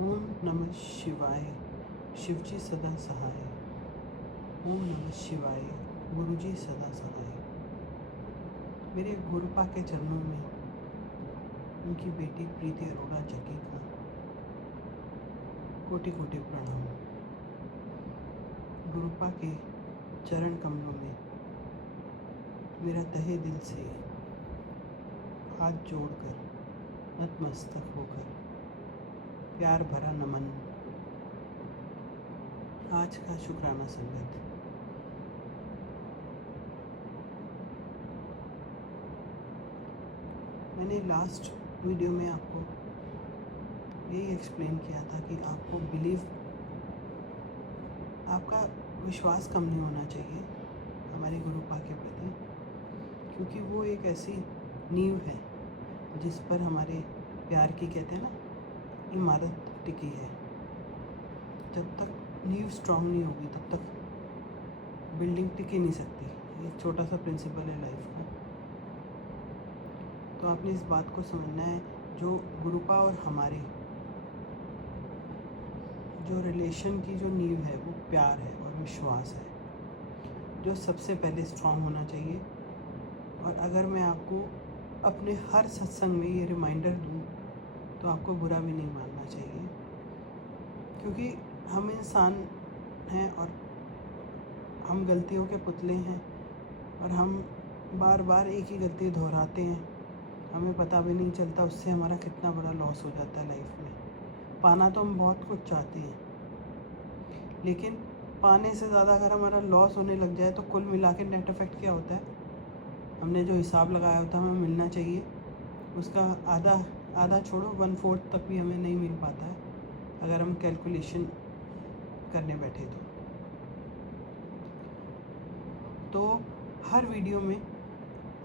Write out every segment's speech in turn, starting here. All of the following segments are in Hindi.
ओम नमः शिवाय। शिवजी सदा सहाय। ओम नमः शिवाय। गुरुजी सदा सहाय। मेरे गुरुपा के चरणों में उनकी बेटी प्रीति अरोड़ा जग्गी का कोटि कोटि प्रणाम। गुरुपा के चरण कमलों में मेरा तहे दिल से हाथ जोड़कर नतमस्तक होकर प्यार भरा नमन। आज का शुक्राना संगत। मैंने लास्ट वीडियो में आपको यही एक्सप्लेन किया था कि आपको आपका विश्वास कम नहीं होना चाहिए हमारे गुरुपा के प्रति, क्योंकि वो एक ऐसी नींव है जिस पर हमारे प्यार की, कहते हैं ना, इमारत टिकी है। जब तक नींव स्ट्रांग नहीं होगी तब तक बिल्डिंग टिक ही नहीं सकती। एक छोटा सा प्रिंसिपल है लाइफ का। तो आपने इस बात को समझना है, जो गुरुपा और हमारे जो रिलेशन की जो नींव है वो प्यार है और विश्वास है, जो सबसे पहले स्ट्रांग होना चाहिए। और अगर मैं आपको अपने हर सत्संग में ये रिमाइंडर दूँ तो आपको बुरा भी नहीं मानना चाहिए, क्योंकि हम इंसान हैं और हम गलतियों के पुतले हैं और हम बार बार एक ही गलती दोहराते हैं। हमें पता भी नहीं चलता उससे हमारा कितना बड़ा लॉस हो जाता है लाइफ में। पाना तो हम बहुत कुछ चाहते हैं, लेकिन पाने से ज़्यादा अगर हमारा लॉस होने लग जाए तो कुल मिला के नेट इफेक्ट क्या होता है? हमने जो हिसाब लगाया होता है हमें मिलना चाहिए, उसका आधा छोड़ो 1/4 तक भी हमें नहीं मिल पाता है अगर हम कैलकुलेशन करने बैठे तो हर वीडियो में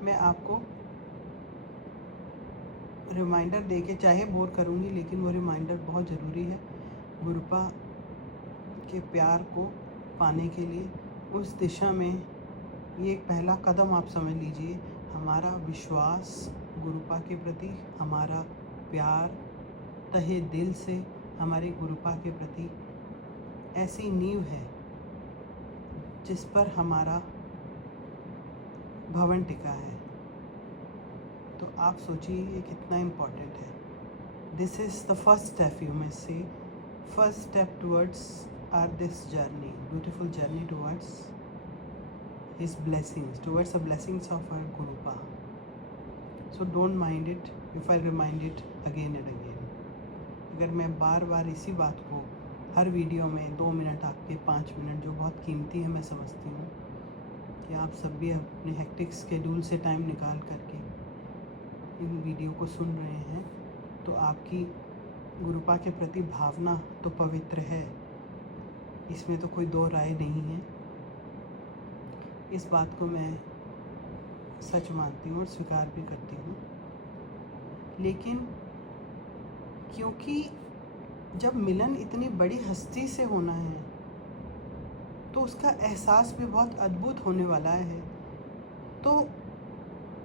मैं आपको रिमाइंडर दे के चाहे बोर करूँगी, लेकिन वो रिमाइंडर बहुत ज़रूरी है गुरुपा के प्यार को पाने के लिए। उस दिशा में ये एक पहला कदम आप समझ लीजिए। हमारा विश्वास गुरुपा के प्रति, हमारा प्यार तहे दिल से हमारे गुरुपा के प्रति ऐसी नींव है जिस पर हमारा भवन टिका है। तो आप सोचिए ये कितना इम्पोर्टेंट है। This is the first step, you may say first step towards our this journey, beautiful journey towards his blessings, towards the blessings of our गुरुपा। So don't mind it if I remind it again and again. अगर मैं बार बार इसी बात को हर वीडियो में 2 मिनट आपके 5 मिनट जो बहुत कीमती है, मैं समझती हूँ कि आप सब भी अपने हेक्टिक शेड्यूल से टाइम निकाल करके इन वीडियो को सुन रहे हैं, तो आपकी गुरुपा के प्रति भावना तो पवित्र है, इसमें तो कोई दो राय नहीं है। इस बात को मैं सच मानती हूँ और स्वीकार भी करती हूँ। लेकिन क्योंकि जब मिलन इतनी बड़ी हस्ती से होना है तो उसका एहसास भी बहुत अद्भुत होने वाला है। तो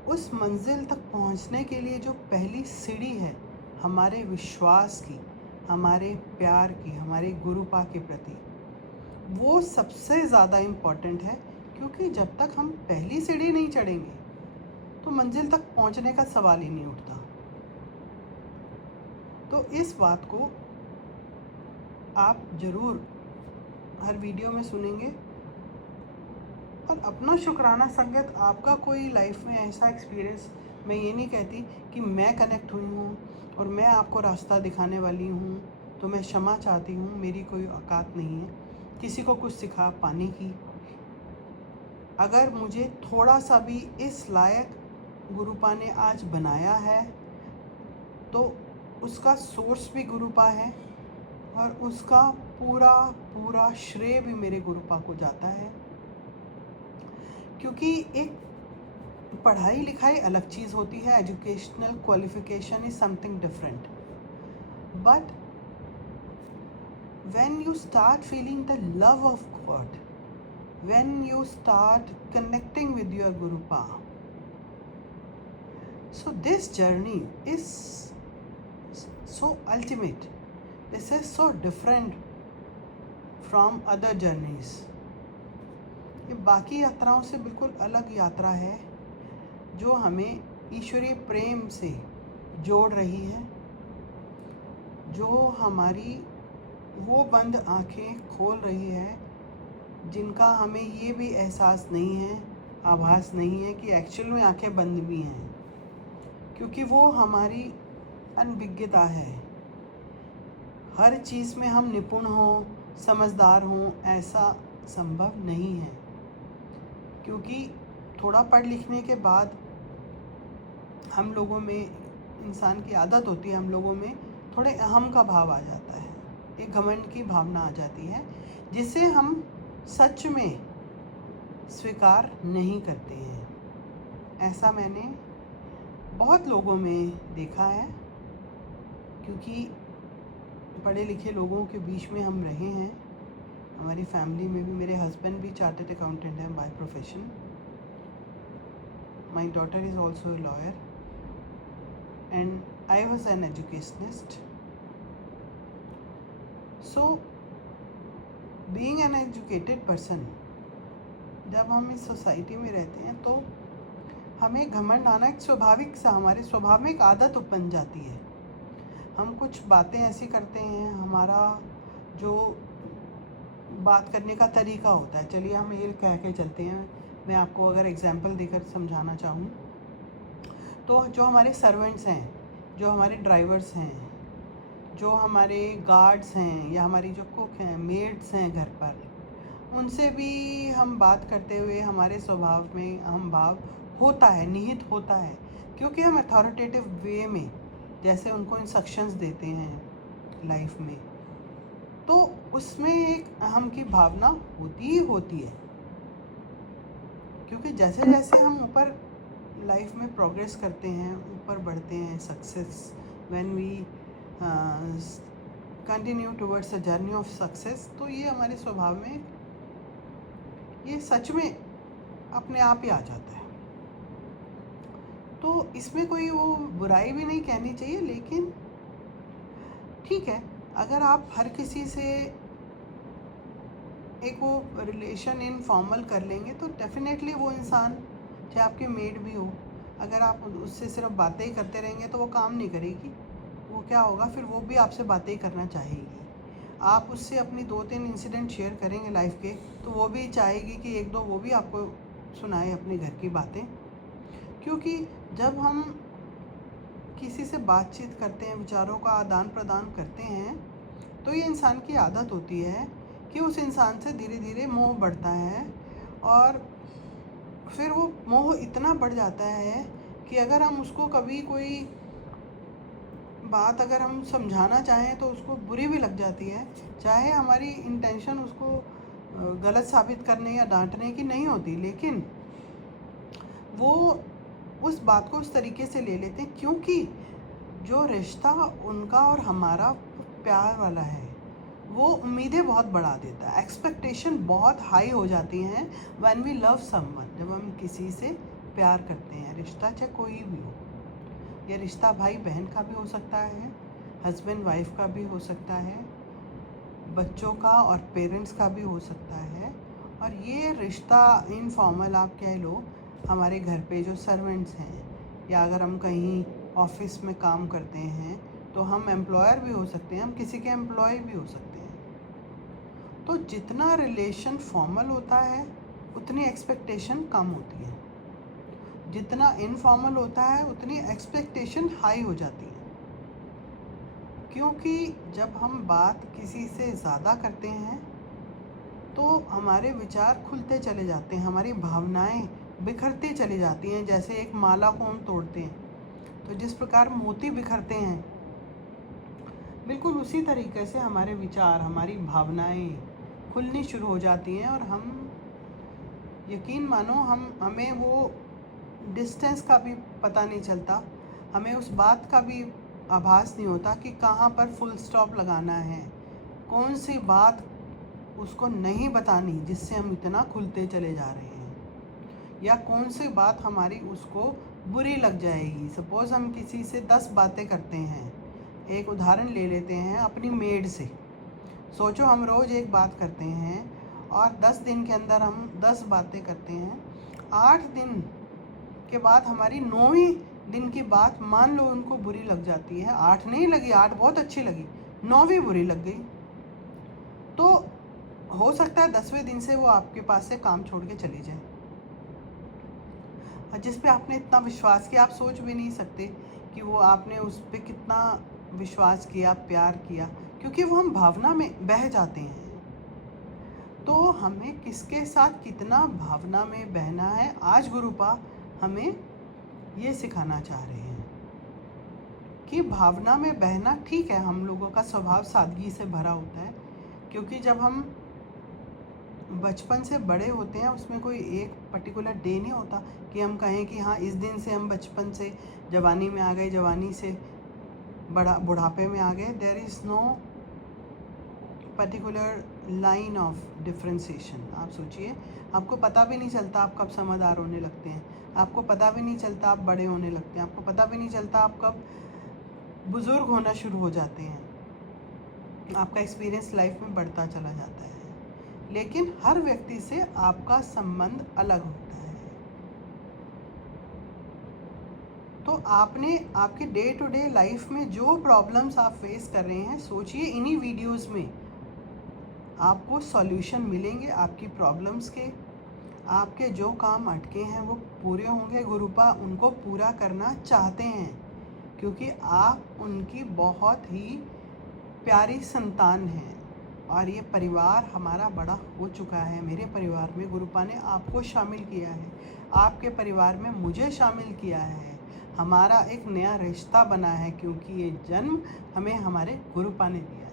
उस मंजिल तक पहुंचने के लिए जो पहली सीढ़ी है हमारे विश्वास की, हमारे प्यार की, हमारे गुरुपा के प्रति, वो सबसे ज़्यादा इम्पॉर्टेंट है। क्योंकि जब तक हम पहली सीढ़ी नहीं चढ़ेंगे तो मंजिल तक पहुंचने का सवाल ही नहीं उठता। तो इस बात को आप ज़रूर हर वीडियो में सुनेंगे। और अपना शुक्राना संगत, आपका कोई लाइफ में ऐसा एक्सपीरियंस, मैं ये नहीं कहती कि मैं कनेक्ट हुई हूँ और मैं आपको रास्ता दिखाने वाली हूँ तो मैं क्षमा चाहती हूँ, मेरी कोई औकात नहीं है किसी को कुछ सिखा पाने की। अगर मुझे थोड़ा सा भी इस लायक गुरुपा ने आज बनाया है तो उसका सोर्स भी गुरुपा है और उसका पूरा श्रेय भी मेरे गुरुपा को जाता है। क्योंकि एक पढ़ाई लिखाई अलग चीज़ होती है, educational qualification is something different, but when you start feeling the love of God, when you start connecting with your गुरुपा, so this journey is so ultimate this is so different from other journeys. ये बाकी यात्राओं से बिल्कुल अलग यात्रा है जो हमें ईश्वरीय प्रेम से जोड़ रही है, जो हमारी वो बंद आँखें खोल रही है जिनका हमें ये भी एहसास नहीं है, आभास नहीं है कि एक्चुअल में आँखें बंद भी हैं, क्योंकि वो हमारी अनभिज्ञता है। हर चीज़ में हम निपुण हों, समझदार हों, ऐसा संभव नहीं है, क्योंकि थोड़ा पढ़ लिखने के बाद हम लोगों में, इंसान की आदत होती है, हम लोगों में थोड़े अहम का भाव आ जाता है, एक घमंड की भावना आ जाती है, जिसे हम सच में स्वीकार नहीं करते हैं। ऐसा मैंने बहुत लोगों में देखा है, क्योंकि पढ़े लिखे लोगों के बीच में हम रहे हैं। हमारी फैमिली में भी मेरे हस्बैंड भी चार्टर्ड अकाउंटेंट हैं by profession. My daughter is also a lawyer and I was an educationist. So being an educated person, जब हम इस सोसाइटी में रहते हैं तो हमें घमंड आना एक स्वाभाविक सा, हमारे स्वभाव में एक आदत बन जाती है। हम कुछ बातें ऐसी करते हैं, हमारा जो बात करने का तरीका होता है, चलिए हम ये कह के चलते हैं। मैं आपको अगर एग्जांपल देकर समझाना चाहूँ तो जो हमारे सर्वेंट्स हैं, जो हमारे ड्राइवर्स हैं, जो हमारे गार्ड्स हैं, या हमारी जो कुक हैं, मेड्स हैं घर पर, उनसे भी हम बात करते हुए हमारे स्वभाव में अहम भाव होता है, निहित होता है, क्योंकि हम अथॉरिटेटिव वे में जैसे उनको इंस्ट्रक्शंस देते हैं लाइफ में, तो उसमें एक अहम की भावना होती ही होती है। क्योंकि जैसे जैसे हम ऊपर लाइफ में प्रोग्रेस करते हैं, ऊपर बढ़ते हैं, success, when we continue towards a journey of success, तो ये हमारे स्वभाव में, ये सच में अपने आप ही आ जाता है। तो इसमें कोई वो बुराई भी नहीं कहनी चाहिए, लेकिन ठीक है, अगर आप हर किसी से एक वो रिलेशन इनफॉर्मल कर लेंगे तो डेफिनेटली वो इंसान, चाहे आपके मेड भी हो, अगर आप उससे सिर्फ बातें ही करते रहेंगे तो वो काम नहीं करेगी। वो क्या होगा, फिर वो भी आपसे बातें ही करना चाहेगी। आप उससे अपनी 2-3 इंसिडेंट शेयर करेंगे लाइफ के, तो वो भी चाहेगी कि 1-2 वो भी आपको सुनाए अपने घर की बातें। क्योंकि जब हम किसी से बातचीत करते हैं, विचारों का आदान प्रदान करते हैं, तो ये इंसान की आदत होती है कि उस इंसान से धीरे धीरे मोह बढ़ता है, और फिर वो मोह इतना बढ़ जाता है कि अगर हम उसको कभी कोई बात अगर हम समझाना चाहें तो उसको बुरी भी लग जाती है, चाहे हमारी इंटेंशन उसको गलत साबित करने या डांटने की नहीं होती, लेकिन वो उस बात को उस तरीके से ले लेते हैं, क्योंकि जो रिश्ता उनका और हमारा प्यार वाला है, वो उम्मीदें बहुत बढ़ा देता है, एक्सपेक्टेशन बहुत हाई हो जाती हैं व्हेन वी लव समवन। जब हम किसी से प्यार करते हैं, रिश्ता चाहे कोई भी हो, ये रिश्ता भाई बहन का भी हो सकता है, हस्बैंड वाइफ का भी हो सकता है, बच्चों का और पेरेंट्स का भी हो सकता है, और ये रिश्ता इनफॉर्मल आप कह लो, हमारे घर पे जो सर्वेंट्स हैं, या अगर हम कहीं ऑफिस में काम करते हैं तो हम एम्प्लॉयर भी हो सकते हैं, हम किसी के एम्प्लॉय भी हो सकते हैं। तो जितना रिलेशन फॉर्मल होता है उतनी एक्सपेक्टेशन कम होती है, जितना इनफॉर्मल होता है उतनी एक्सपेक्टेशन हाई हो जाती है। क्योंकि जब हम बात किसी से ज़्यादा करते हैं तो हमारे विचार खुलते चले जाते हैं, हमारी भावनाएं बिखरती चली जाती हैं। जैसे एक माला को हम तोड़ते हैं तो जिस प्रकार मोती बिखरते हैं, बिल्कुल उसी तरीके से हमारे विचार, हमारी भावनाएं खुलनी शुरू हो जाती हैं, और हम, यकीन मानो, हमें वो डिस्टेंस का भी पता नहीं चलता, हमें उस बात का भी आभास नहीं होता कि कहाँ पर फुल स्टॉप लगाना है, कौन सी बात उसको नहीं बतानी जिससे हम इतना खुलते चले जा रहे हैं, या कौन सी बात हमारी उसको बुरी लग जाएगी। सपोज़ हम किसी से 10 बातें करते हैं, एक उदाहरण ले लेते हैं अपनी मेड से। सोचो हम रोज़ एक बात करते हैं और 10 दिन के अंदर हम 10 बातें करते हैं। 8 दिन के बाद हमारी 9वीं दिन की बात मान लो उनको बुरी लग जाती है। 8 नहीं लगी, 8 बहुत अच्छी लगी, 9वीं बुरी लग गई, तो हो सकता है 10वें दिन से वो आपके पास से काम छोड़ के चली जाए। और जिस पे आपने इतना विश्वास किया, आप सोच भी नहीं सकते कि वो आपने उस पे कितना विश्वास किया, प्यार किया, क्योंकि वो हम भावना में बह जाते हैं। तो हमें किसके साथ कितना भावना में बहना है, आज गुरुपा हमें ये सिखाना चाह रहे हैं कि भावना में बहना ठीक है। हम लोगों का स्वभाव सादगी से भरा होता है, क्योंकि जब हम बचपन से बड़े होते हैं उसमें कोई एक पर्टिकुलर डे नहीं होता कि हम कहें कि हाँ इस दिन से हम बचपन से जवानी में आ गए, जवानी से बुढ़ापे में आ गए। There is no particular line of differentiation. आप सोचिए, आपको पता भी नहीं चलता आप कब समझदार होने लगते हैं, आपको पता भी नहीं चलता आप बड़े होने लगते हैं, आपको पता भी नहीं चलता आप कब बुज़ुर्ग होना शुरू हो जाते हैं। आपका एक्सपीरियंस लाइफ में बढ़ता चला जाता है, लेकिन हर व्यक्ति से आपका संबंध अलग होता है। तो आपने आपके डे टू डे लाइफ में जो प्रॉब्लम्स आप फेस कर रहे हैं, सोचिए इन्हीं वीडियोस में आपको सॉल्यूशन मिलेंगे आपकी प्रॉब्लम्स के। आपके जो काम अटके हैं वो पूरे होंगे। गुरुपा उनको पूरा करना चाहते हैं, क्योंकि आप उनकी बहुत ही प्यारी संतान हैं। और ये परिवार हमारा बड़ा हो चुका है। मेरे परिवार में गुरुपा ने आपको शामिल किया है, आपके परिवार में मुझे शामिल किया है। हमारा एक नया रिश्ता बना है, क्योंकि ये जन्म हमें हमारे गुरुपा ने दिया है।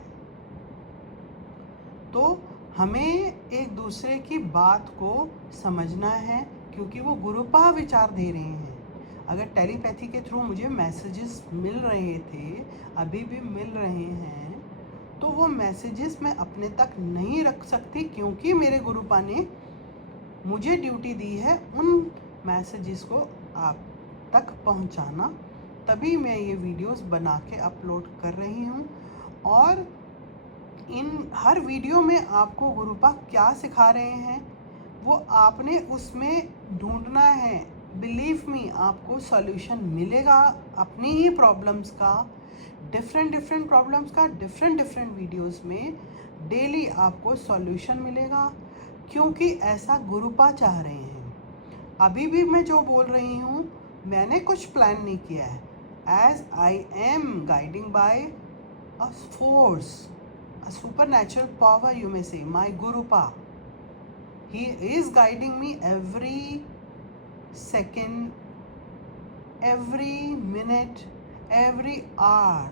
तो हमें एक दूसरे की बात को समझना है, क्योंकि वो गुरुपा विचार दे रहे हैं। अगर टेलीपैथी के थ्रू मुझे मैसेजेस मिल रहे थे, अभी भी मिल रहे हैं, तो वो मैसेजेस मैं अपने तक नहीं रख सकती, क्योंकि मेरे गुरुपा ने मुझे ड्यूटी दी है उन मैसेजेस को आप तक पहुंचाना। तभी मैं ये वीडियोस बना के अपलोड कर रही हूँ। और इन हर वीडियो में आपको गुरुपा क्या सिखा रहे हैं वो आपने उसमें ढूंढना है। बिलीव मी, आपको सॉल्यूशन मिलेगा अपनी ही प्रॉब्लम्स का, डिफरेंट प्रॉब्लम्स का, डिफरेंट वीडियोस में डेली आपको सॉल्यूशन मिलेगा, क्योंकि ऐसा गुरुपा चाह रहे हैं। अभी भी मैं जो बोल रही हूँ, मैंने कुछ प्लान नहीं किया है। As I am guiding by a force, a supernatural power, you may say, my Gurupa. He is guiding me every second, every minute, every hour.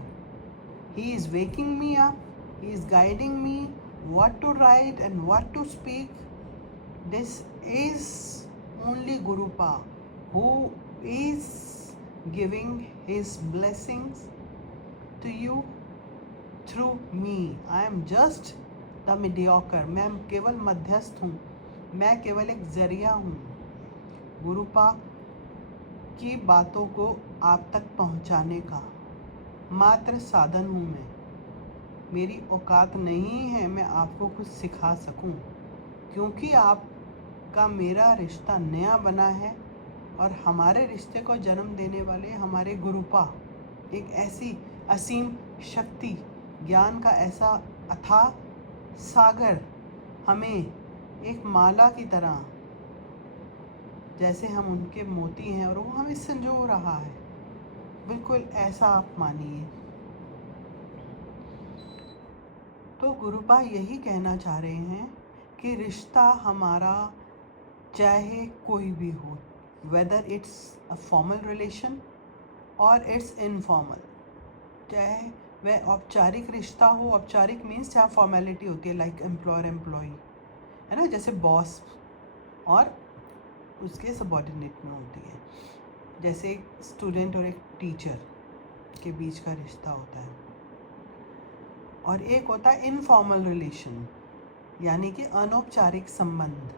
He is waking me up, he is guiding me what to write and what to speak. This is only Gurupa who is giving his blessings to you through me. I am just the mediocre. मैं केवल मध्यस्थ हूँ, मैं केवल एक जरिया हूँ। गुरुपा की बातों को आप तक पहुँचाने का मात्र साधन हूँ मैं। मेरी औकात नहीं है मैं आपको कुछ सिखा सकूँ, क्योंकि आपका मेरा रिश्ता नया बना है। और हमारे रिश्ते को जन्म देने वाले हमारे गुरुपा एक ऐसी असीम शक्ति, ज्ञान का ऐसा अथाह सागर हमें एक माला की तरह, जैसे हम उनके मोती हैं और वो हमें संजो रहा है, बिल्कुल ऐसा आप मानिए। तो गुरुपा यही कहना चाह रहे हैं कि रिश्ता हमारा चाहे कोई भी हो, whether it's a formal relation और इट्स इनफॉर्मल, चाहे वह औपचारिक रिश्ता हो। औपचारिक मीन्स जहाँ फॉर्मेलिटी होती है, लाइक एम्प्लॉयर एम्प्लॉई, है ना, जैसे बॉस और उसके सबॉर्डिनेट में होती है। जैसे एक स्टूडेंट और एक टीचर के बीच का रिश्ता होता है। और एक होता है इनफॉर्मल रिलेशन, यानी कि अनौपचारिक संबंध,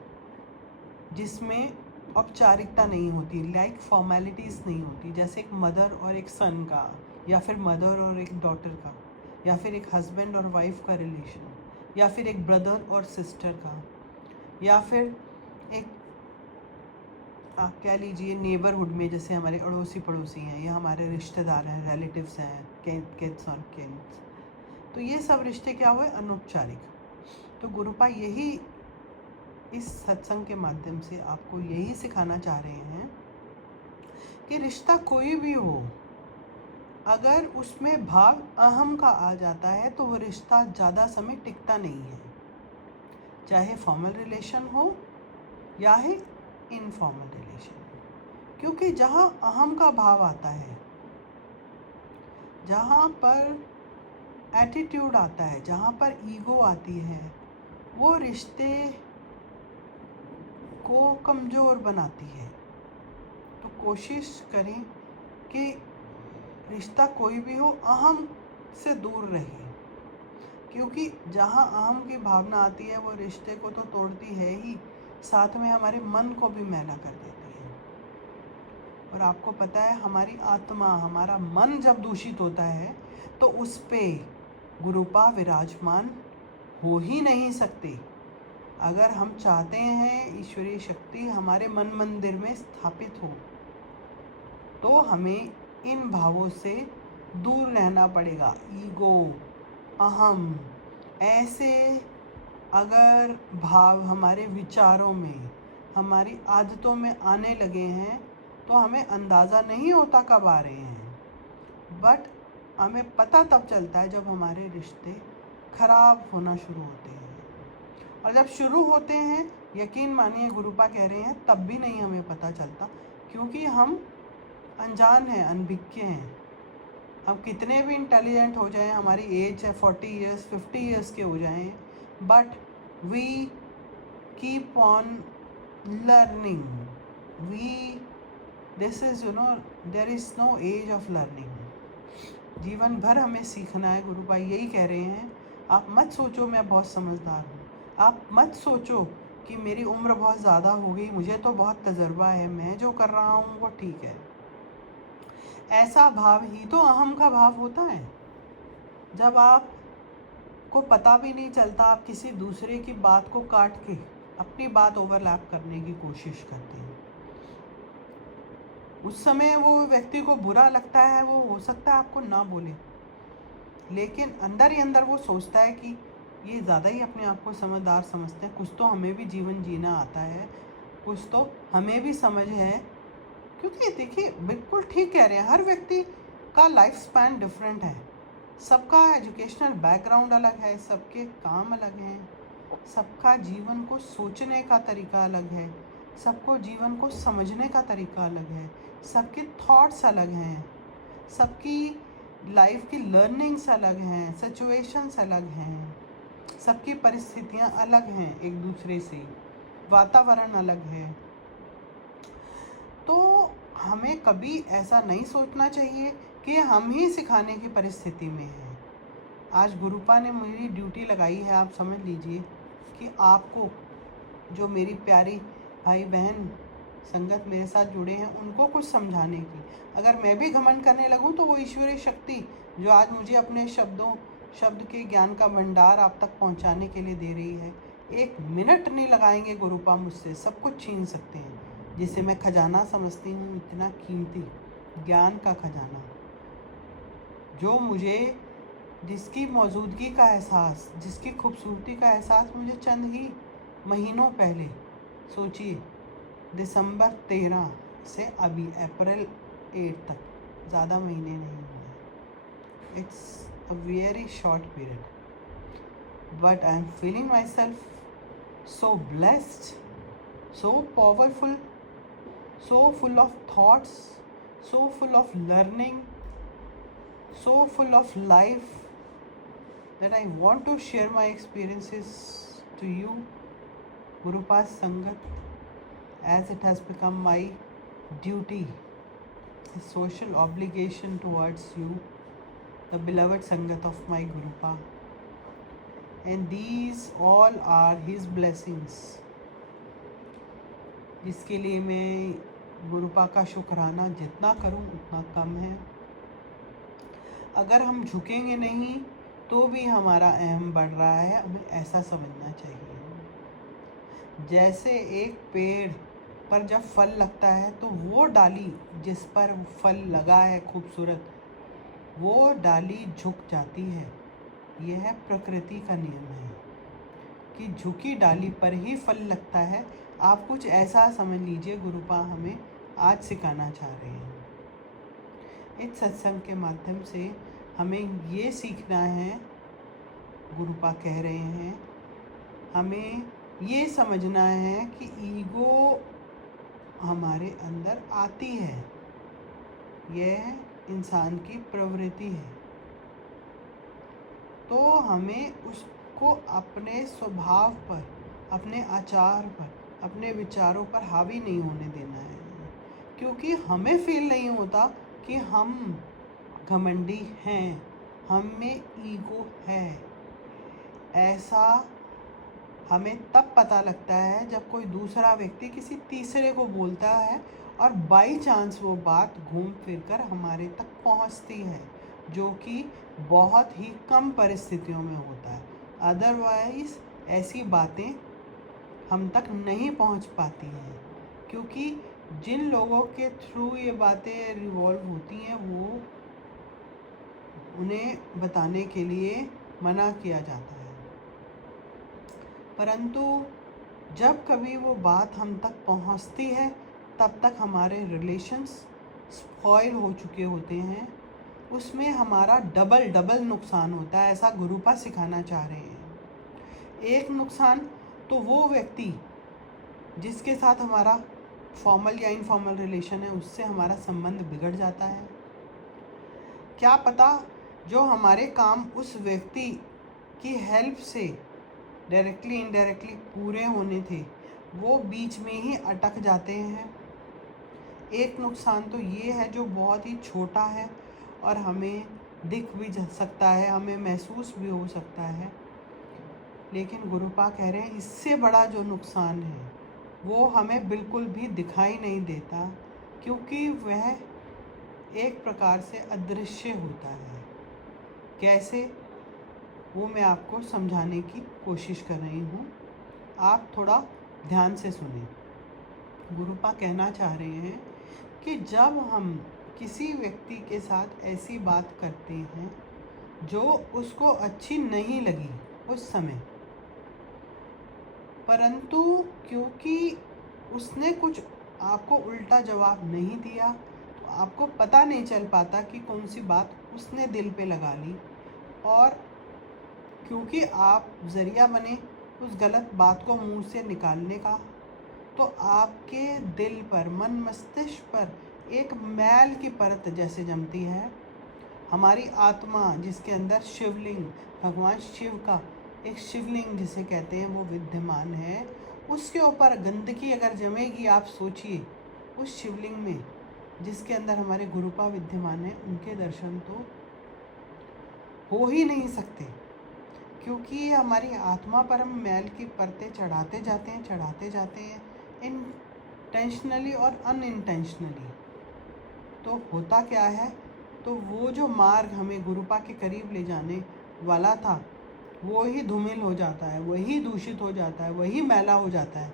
जिसमें औपचारिकता नहीं होती, लाइक फॉर्मेलिटीज़ नहीं होती, जैसे एक मदर और एक सन का, या फिर मदर और एक डॉटर का, या फिर एक हस्बैंड और वाइफ का रिलेशन, या फिर एक ब्रदर और सिस्टर का, या फिर एक आप कह लीजिए नेबरहुड में जैसे हमारे अड़ोसी पड़ोसी हैं या हमारे रिश्तेदार हैं, रिलेटिव्स हैं, किड्स और किड्स। तो ये सब रिश्ते क्या हुए? अनौपचारिक। तो गुरुपा यही इस सत्संग के माध्यम से आपको यही सिखाना चाह रहे हैं कि रिश्ता कोई भी हो, अगर उसमें भाव अहम का आ जाता है तो वो रिश्ता ज़्यादा समय टिकता नहीं है, चाहे फॉर्मल रिलेशन हो या है इनफॉर्मल रिलेशन। क्योंकि जहाँ अहम का भाव आता है, जहाँ पर एटीट्यूड आता है, जहाँ पर ईगो आती है, वो रिश्ते को कमज़ोर बनाती है। तो कोशिश करें कि रिश्ता कोई भी हो अहम से दूर रहे, क्योंकि जहाँ अहम की भावना आती है वो रिश्ते को तो तोड़ती है ही, साथ में हमारे मन को भी मैला कर देती है। और आपको पता है हमारी आत्मा, हमारा मन जब दूषित होता है तो उस पे गुरुपा विराजमान हो ही नहीं सकते। अगर हम चाहते हैं ईश्वरीय शक्ति हमारे मन मंदिर में स्थापित हो तो हमें इन भावों से दूर रहना पड़ेगा। ईगो, अहम, ऐसे अगर भाव हमारे विचारों में, हमारी आदतों में आने लगे हैं तो हमें अंदाज़ा नहीं होता कब आ रहे हैं, बट हमें पता तब चलता है जब हमारे रिश्ते खराब होना शुरू होते हैं। और जब शुरू होते हैं, यकीन मानिए गुरुपा कह रहे हैं, तब भी नहीं हमें पता चलता, क्योंकि हम अनजान हैं, अनभिज्ञ हैं। हम कितने भी इंटेलिजेंट हो जाएं, हमारी एज है 40 ईयर्स 50 ईयर्स के हो जाएं, but we keep on learning. We this is there is no age of learning. जीवन भर हमें सीखना है। गुरुपा यही कह रहे हैं, आप मत सोचो मैं बहुत समझदार हूँ, आप मत सोचो कि मेरी उम्र बहुत ज़्यादा हो गई, मुझे तो बहुत तजर्बा है, मैं जो कर रहा हूँ वो ठीक है। ऐसा भाव ही तो अहम का भाव होता है। जब आप को पता भी नहीं चलता, आप किसी दूसरे की बात को काट के अपनी बात ओवरलैप करने की कोशिश करते हैं। उस समय वो व्यक्ति को बुरा लगता है, वो हो सकता है आपको ना बोले, लेकिन अंदर ही अंदर वो सोचता है कि ये ज़्यादा ही अपने आप को समझदार समझते हैं, कुछ तो हमें भी जीवन जीना आता है, कुछ तो हमें भी समझ है। क्योंकि देखिए बिल्कुल ठीक कह रहे हैं, हर व्यक्ति का लाइफ स्पैन डिफरेंट है, सबका एजुकेशनल बैकग्राउंड अलग है, सबके काम अलग हैं, सबका जीवन को सोचने का तरीका अलग है, सबको जीवन को समझने का तरीका अलग है, सबके थॉट्स अलग हैं, सबकी लाइफ की लर्निंग्स अलग हैं, सिचुएशंस अलग हैं, सबकी परिस्थितियां अलग हैं एक दूसरे से, वातावरण अलग है। तो हमें कभी ऐसा नहीं सोचना चाहिए कि हम ही सिखाने की परिस्थिति में हैं। आज गुरुपा ने मेरी ड्यूटी लगाई है, आप समझ लीजिए कि आपको, जो मेरी प्यारी भाई बहन संगत मेरे साथ जुड़े हैं, उनको कुछ समझाने की। अगर मैं भी घमंड करने लगूं तो वो ईश्वरीय शक्ति जो आज मुझे अपने शब्द के ज्ञान का भंडार आप तक पहुंचाने के लिए दे रही है, 1 मिनट नहीं लगाएंगे गुरुपा मुझसे सब कुछ छीन सकते हैं, जिसे मैं खजाना समझती हूँ, इतना कीमती ज्ञान का खजाना, जो मुझे, जिसकी मौजूदगी का एहसास, जिसकी खूबसूरती का एहसास मुझे चंद ही महीनों पहले, सोचिए दिसंबर 13 से अभी अप्रैल 8 तक, ज़्यादा महीने नहीं हुए, it's a very short period, but I am feeling my self so blessed, so powerful, so full of thoughts, so full of learning, so full of life, that I want to share my experiences to you, Gurupa's Sangat, as it has become my duty, a social obligation towards you, the beloved Sangat of my Gurupa. And these all are his blessings, जिसके लिए मैं गुरुपा का शुक्राना जितना करूं उतना कम है। अगर हम झुकेंगे नहीं तो भी हमारा अहम बढ़ रहा है, हमें ऐसा समझना चाहिए। जैसे एक पेड़ पर जब फल लगता है तो वो डाली जिस पर फल लगा है खूबसूरत, वो डाली झुक जाती है। यह प्रकृति का नियम है कि झुकी डाली पर ही फल लगता है। आप कुछ ऐसा समझ लीजिए गुरुपा हमें आज सिखाना चाह रहे हैं। इस सत्संग के माध्यम से हमें ये सीखना है, गुरुपा कह रहे हैं, हमें ये समझना है कि ईगो हमारे अंदर आती है, यह इंसान की प्रवृत्ति है। तो हमें उसको अपने स्वभाव पर, अपने आचार पर, अपने विचारों पर हावी नहीं होने देना है, क्योंकि हमें फील नहीं होता कि हम घमंडी हैं, हम में ईगो है। ऐसा हमें तब पता लगता है जब कोई दूसरा व्यक्ति किसी तीसरे को बोलता है और बाई चांस वो बात घूम फिर कर हमारे तक पहुंचती है, जो कि बहुत ही कम परिस्थितियों में होता है। अदरवाइज़ ऐसी बातें हम तक नहीं पहुंच पाती हैं, क्योंकि जिन लोगों के थ्रू ये बातें रिवॉल्व होती हैं वो उन्हें बताने के लिए मना किया जाता है। परंतु जब कभी वो बात हम तक पहुंचती है तब तक हमारे रिलेशंस स्पॉइल हो चुके होते हैं, उसमें हमारा डबल नुकसान होता है, ऐसा गुरुपा सिखाना चाह रहे हैं। एक नुकसान तो वो व्यक्ति जिसके साथ हमारा फॉर्मल या इनफॉर्मल रिलेशन है उससे हमारा संबंध बिगड़ जाता है। क्या पता जो हमारे काम उस व्यक्ति की हेल्प से डायरेक्टली इनडायरेक्टली पूरे होने थे वो बीच में ही अटक जाते हैं। एक नुकसान तो ये है जो बहुत ही छोटा है और हमें दिख भी सकता है, हमें महसूस भी हो सकता है, लेकिन गुरुपा कह रहे हैं इससे बड़ा जो नुकसान है वो हमें बिल्कुल भी दिखाई नहीं देता, क्योंकि वह एक प्रकार से अदृश्य होता है। कैसे, वो मैं आपको समझाने की कोशिश कर रही हूँ, आप थोड़ा ध्यान से सुनें। गुरुपा कहना चाह रहे हैं कि जब हम किसी व्यक्ति के साथ ऐसी बात करते हैं जो उसको अच्छी नहीं लगी उस समय, परंतु क्योंकि उसने कुछ आपको उल्टा जवाब नहीं दिया तो आपको पता नहीं चल पाता कि कौन सी बात उसने दिल पे लगा ली, और क्योंकि आप ज़रिया बने उस गलत बात को मुंह से निकालने का, तो आपके दिल पर, मन मस्तिष्क पर एक मैल की परत जैसे जमती है। हमारी आत्मा जिसके अंदर शिवलिंग, भगवान शिव का एक शिवलिंग जिसे कहते हैं वो विद्यमान है, उसके ऊपर गंदगी अगर जमेगी, आप सोचिए उस शिवलिंग में जिसके अंदर हमारे गुरुपा विद्यमान है, उनके दर्शन तो हो ही नहीं सकते, क्योंकि हमारी आत्मा पर हम मैल की परतें चढ़ाते जाते हैं इंटेंशनली और अनइंटेंशनली। तो होता क्या है, तो वो जो मार्ग हमें गुरुपा के करीब ले जाने वाला था वो ही धूमिल हो जाता है, वही दूषित हो जाता है, वही मैला हो जाता है।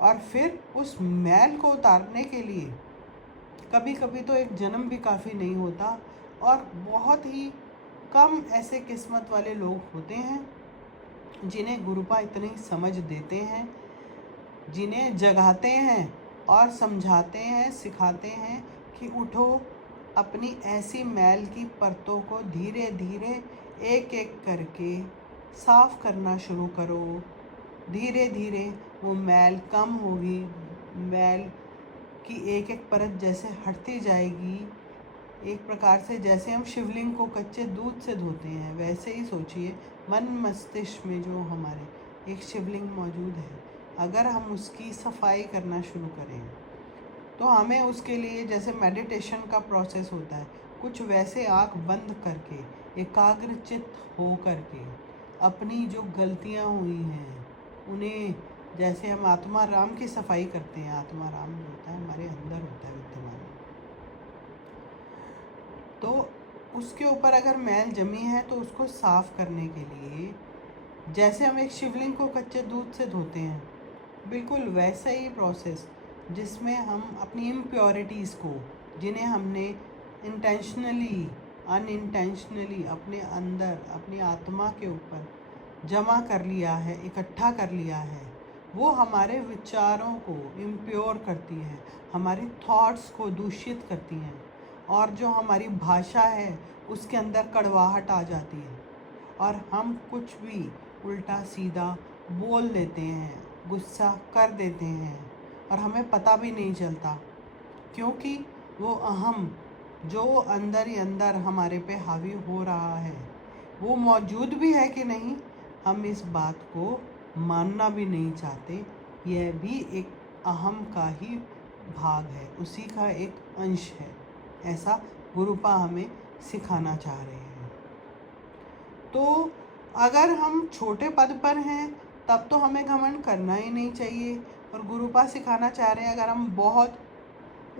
और फिर उस मैल को उतारने के लिए कभी कभी तो एक जन्म भी काफ़ी नहीं होता, और बहुत ही कम ऐसे किस्मत वाले लोग होते हैं जिन्हें गुरुपा इतनी समझ देते हैं, जिन्हें जगाते हैं और समझाते हैं, सिखाते हैं कि उठो, अपनी ऐसी मैल की परतों को धीरे धीरे एक एक करके साफ करना शुरू करो। धीरे धीरे वो मैल कम होगी, मैल की एक एक परत जैसे हटती जाएगी। एक प्रकार से जैसे हम शिवलिंग को कच्चे दूध से धोते हैं, वैसे ही सोचिए मन मस्तिष्क में जो हमारे एक शिवलिंग मौजूद है, अगर हम उसकी सफाई करना शुरू करें तो हमें उसके लिए जैसे मेडिटेशन का प्रोसेस होता है, कुछ वैसे आँख बंद करके एकाग्रचित्त हो करके अपनी जो गलतियाँ हुई हैं उन्हें, जैसे हम आत्मा राम की सफाई करते हैं, आत्मा राम जो होता है हमारे अंदर होता है विद्यमान, तो उसके ऊपर अगर मैल जमी है तो उसको साफ़ करने के लिए जैसे हम एक शिवलिंग को कच्चे दूध से धोते हैं, बिल्कुल वैसा ही प्रोसेस जिसमें हम अपनी इम्प्योरिटीज़ को, जिन्हें हमने इंटेंशनली अनइंटेंशनली अपने अंदर अपनी आत्मा के ऊपर जमा कर लिया है, इकट्ठा कर लिया है, वो हमारे विचारों को इम्प्योर करती है, हमारी थॉट्स को दूषित करती हैं, और जो हमारी भाषा है उसके अंदर कड़वाहट आ जाती है और हम कुछ भी उल्टा सीधा बोल देते हैं, गुस्सा कर देते हैं और हमें पता भी नहीं चलता, क्योंकि वो अहम जो अंदर ही अंदर हमारे पे हावी हो रहा है वो मौजूद भी है कि नहीं, हम इस बात को मानना भी नहीं चाहते। यह भी एक अहम का ही भाग है, उसी का एक अंश है, ऐसा गुरुपा हमें सिखाना चाह रहे हैं। तो अगर हम छोटे पद पर हैं तब तो हमें घमंड करना ही नहीं चाहिए, और गुरुपा सिखाना चाह रहे हैं अगर हम बहुत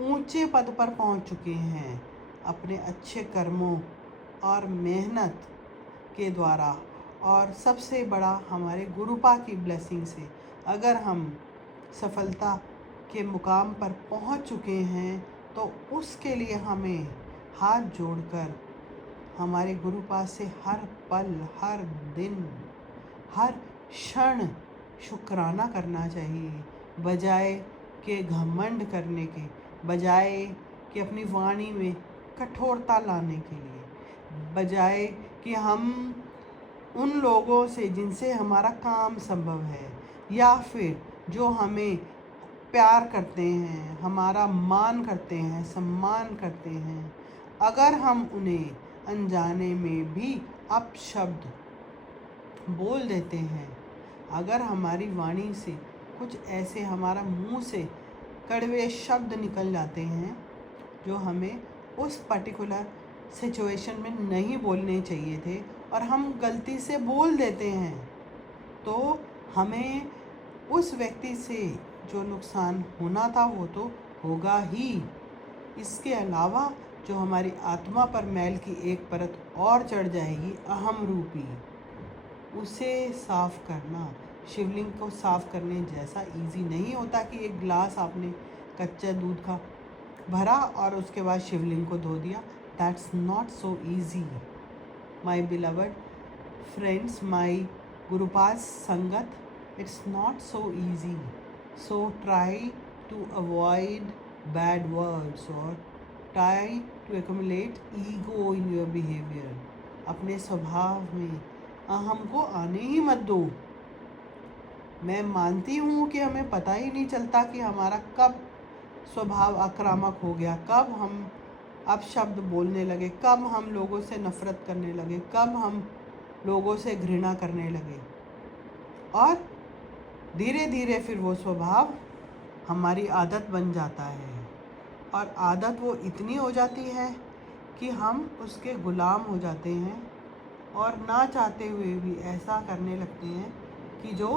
ऊंचे पद पर पहुंच चुके हैं अपने अच्छे कर्मों और मेहनत के द्वारा, और सबसे बड़ा हमारे गुरुपा की ब्लेसिंग से अगर हम सफलता के मुकाम पर पहुंच चुके हैं, तो उसके लिए हमें हाथ जोड़कर हमारे गुरुपा से हर पल, हर दिन, हर क्षण शुक्राना करना चाहिए, बजाय के घमंड करने के, बजाय कि अपनी वाणी में कठोरता लाने के लिए, बजाय कि हम उन लोगों से जिनसे हमारा काम संभव है या फिर जो हमें प्यार करते हैं, हमारा मान करते हैं, सम्मान करते हैं, अगर हम उन्हें अनजाने में भी अपशब्द बोल देते हैं, अगर हमारी वाणी से कुछ ऐसे हमारा मुंह से कड़वे शब्द निकल जाते हैं जो हमें उस पर्टिकुलर सिचुएशन में नहीं बोलने चाहिए थे और हम गलती से बोल देते हैं, तो हमें उस व्यक्ति से जो नुकसान होना था वो तो होगा ही। इसके अलावा जो हमारी आत्मा पर मैल की एक परत और चढ़ जाएगी अहम रूपी, उसे साफ़ करना शिवलिंग को साफ़ करने जैसा इजी नहीं होता कि एक गिलास आपने कच्चे दूध का भरा और उसके बाद शिवलिंग को धो दिया। That's not so easy my beloved friends, my गुरुपास sangat, it's not so easy. So try to avoid bad words or try to accumulate ego in your behavior. अपने स्वभाव में अहम को आने ही मत दो। मैं मानती हूँ कि हमें पता ही नहीं चलता कि हमारा कब स्वभाव आक्रामक हो गया, कब हम अपशब्द बोलने लगे, कब हम लोगों से नफ़रत करने लगे, कब हम लोगों से घृणा करने लगे, और धीरे धीरे फिर वो स्वभाव हमारी आदत बन जाता है, और आदत वो इतनी हो जाती है कि हम उसके गुलाम हो जाते हैं और ना चाहते हुए भी ऐसा करने लगते हैं कि जो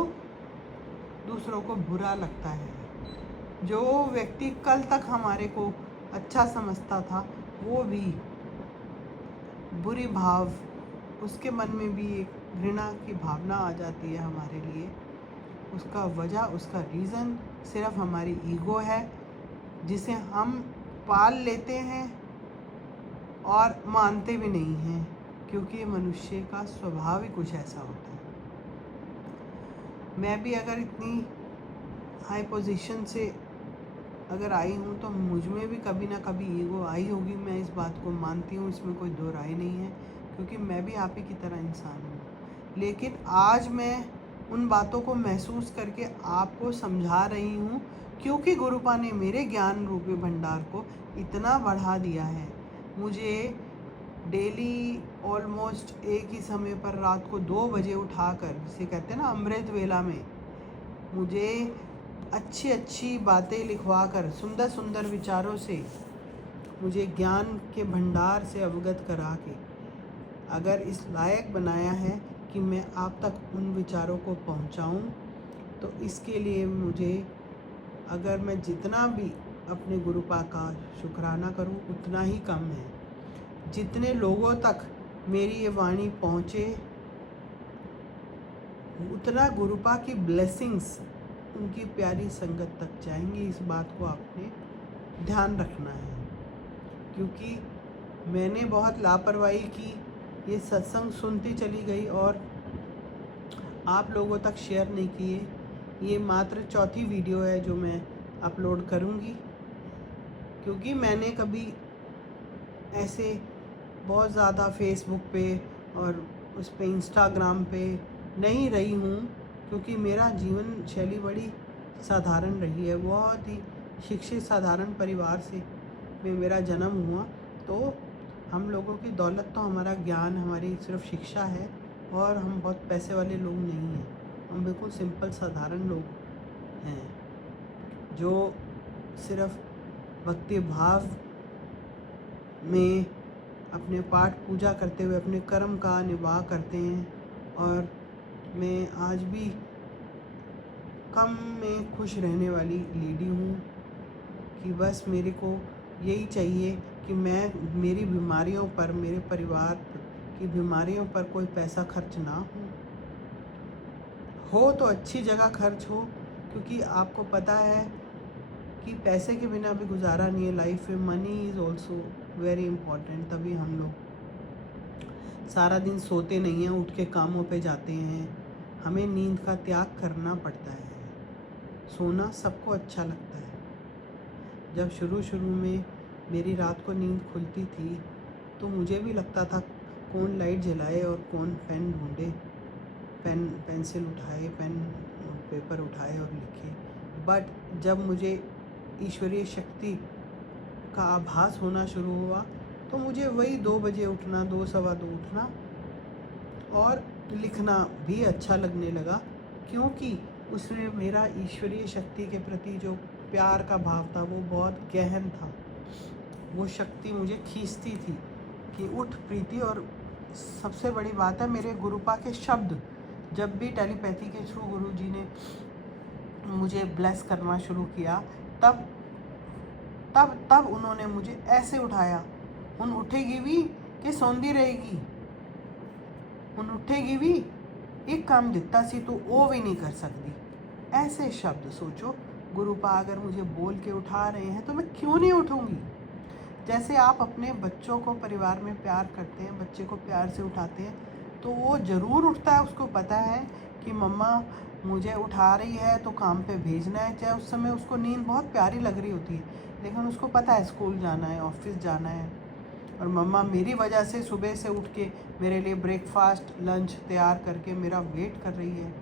दूसरों को बुरा लगता है। जो व्यक्ति कल तक हमारे को अच्छा समझता था वो भी बुरी भाव, उसके मन में भी एक घृणा की भावना आ जाती है हमारे लिए। उसका वजह, उसका रीज़न सिर्फ हमारी ईगो है, जिसे हम पाल लेते हैं और मानते भी नहीं हैं, क्योंकि मनुष्य का स्वभाव ही कुछ ऐसा होता है। मैं भी अगर इतनी हाई पोजीशन से अगर आई हूँ तो मुझ में भी कभी ना कभी ईगो आई होगी, मैं इस बात को मानती हूँ, इसमें कोई दो राय नहीं है, क्योंकि मैं भी आप ही की तरह इंसान हूँ। लेकिन आज मैं उन बातों को महसूस करके आपको समझा रही हूँ, क्योंकि गुरुपा ने मेरे ज्ञान रूपी भंडार को इतना बढ़ा दिया है। मुझे डेली ऑलमोस्ट एक ही समय पर रात को 2 बजे उठाकर, जिसे कहते हैं ना अमृत वेला में, मुझे अच्छी अच्छी बातें लिखवा कर, सुंदर सुंदर विचारों से मुझे ज्ञान के भंडार से अवगत करा के अगर इस लायक बनाया है कि मैं आप तक उन विचारों को पहुंचाऊं, तो इसके लिए मुझे, अगर मैं जितना भी अपने गुरुपा का शुक्राना करूं उतना ही कम है। जितने लोगों तक मेरी ये वाणी पहुँचे, उतना गुरुपा की ब्लेसिंग्स उनकी प्यारी संगत तक जाएंगी। इस बात को आपने ध्यान रखना है, क्योंकि मैंने बहुत लापरवाही की, ये सत्संग सुनती चली गई और आप लोगों तक शेयर नहीं किए। ये मात्र चौथी वीडियो है जो मैं अपलोड करूँगी, क्योंकि मैंने कभी ऐसे बहुत ज़्यादा फेसबुक पे और उस पे इंस्टाग्राम पे नहीं रही हूँ, क्योंकि मेरा जीवन शैली बड़ी साधारण रही है। बहुत ही शिक्षित साधारण परिवार से में मेरा जन्म हुआ। तो हम लोगों की दौलत तो हमारा ज्ञान, हमारी सिर्फ शिक्षा है, और हम बहुत पैसे वाले लोग नहीं हैं। हम बिल्कुल सिंपल साधारण लोग हैं, जो सिर्फ भक्ति भाव में अपने पाठ पूजा करते हुए अपने कर्म का निर्वाह करते हैं। और मैं आज भी कम में खुश रहने वाली लेडी हूँ, कि बस मेरे को यही चाहिए कि मैं मेरी बीमारियों पर, मेरे परिवार की बीमारियों पर कोई पैसा खर्च ना हो तो अच्छी जगह खर्च हो, क्योंकि आपको पता है कि पैसे के बिना भी गुजारा नहीं है लाइफ में। Money is also very important. तभी हम लोग सारा दिन सोते नहीं हैं, उठ के कामों पे जाते हैं। हमें नींद का त्याग करना पड़ता है। सोना सबको अच्छा लगता है। जब शुरू में मेरी रात को नींद खुलती थी तो मुझे भी लगता था कौन लाइट जलाए और कौन पेन ढूंढे, पेंसिल उठाए, पेपर उठाए और लिखे। बट जब मुझे ईश्वरीय शक्ति का आभास होना शुरू हुआ तो मुझे वही 2 बजे उठना, 2 सवा 2 उठना और लिखना भी अच्छा लगने लगा, क्योंकि उसमें मेरा ईश्वरीय शक्ति के प्रति जो प्यार का भाव था वो बहुत गहन था। वो शक्ति मुझे खींचती थी कि उठ प्रीति। और सबसे बड़ी बात है, मेरे गुरुपा के शब्द, जब भी टेलीपैथी के थ्रू गुरु जी ने मुझे ब्लेस करना शुरू किया, तब तब तब उन्होंने मुझे ऐसे उठाया, उन उठेगी भी कि सौंदी रहेगी, उन उठेगी भी एक काम दिता सी तू वो भी नहीं कर सकती। ऐसे शब्द सोचो, गुरुपा अगर मुझे बोल के उठा रहे हैं तो मैं क्यों नहीं उठूंगी। जैसे आप अपने बच्चों को परिवार में प्यार करते हैं, बच्चे को प्यार से उठाते हैं, तो वो ज़रूर उठता है। उसको पता है कि मम्मा मुझे उठा रही है तो काम पे भेजना है। चाहे उस समय उसको नींद बहुत प्यारी लग रही होती है, लेकिन उसको पता है स्कूल जाना है, ऑफिस जाना है, और मम्मा मेरी वजह से सुबह से उठ के मेरे लिए ब्रेकफास्ट, लंच तैयार करके मेरा वेट कर रही है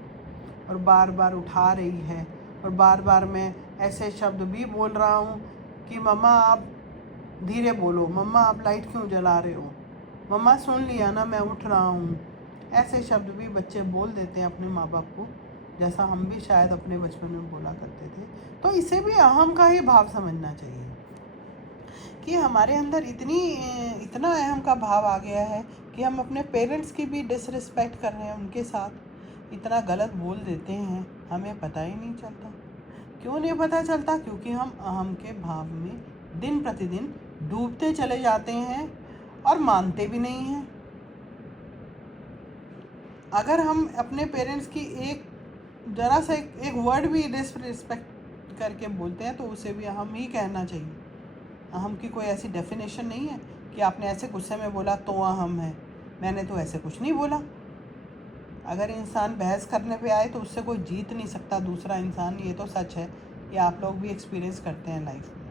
और बार बार उठा रही है। और बार बार मैं ऐसे शब्द भी बोल रहा हूँ कि मम्मा आप धीरे बोलो, मम्मा आप लाइट क्यों जला रहे हो, मम्मा सुन लिया ना मैं उठ रहा हूँ। ऐसे शब्द भी बच्चे बोल देते हैं अपने माँ बाप को, जैसा हम भी शायद अपने बचपन में बोला करते थे। तो इसे भी अहम का ही भाव समझना चाहिए कि हमारे अंदर इतना अहम का भाव आ गया है कि हम अपने पेरेंट्स की भी डिसरिस्पेक्ट कर रहे हैं, उनके साथ इतना गलत बोल देते हैं, हमें पता ही नहीं चलता। क्यों नहीं पता चलता? क्योंकि हम अहम के भाव में दिन प्रतिदिन डूबते चले जाते हैं और मानते भी नहीं हैं। अगर हम अपने पेरेंट्स की ज़रा सा एक वर्ड भी डिसरिस्पेक्ट करके बोलते हैं तो उसे भी अहम ही कहना चाहिए। अहम की कोई ऐसी डेफिनेशन नहीं है कि आपने ऐसे गुस्से में बोला तो अहम है, मैंने तो ऐसे कुछ नहीं बोला। अगर इंसान बहस करने पे आए तो उससे कोई जीत नहीं सकता दूसरा इंसान, ये तो सच है, ये आप लोग भी एक्सपीरियंस करते हैं लाइफ में।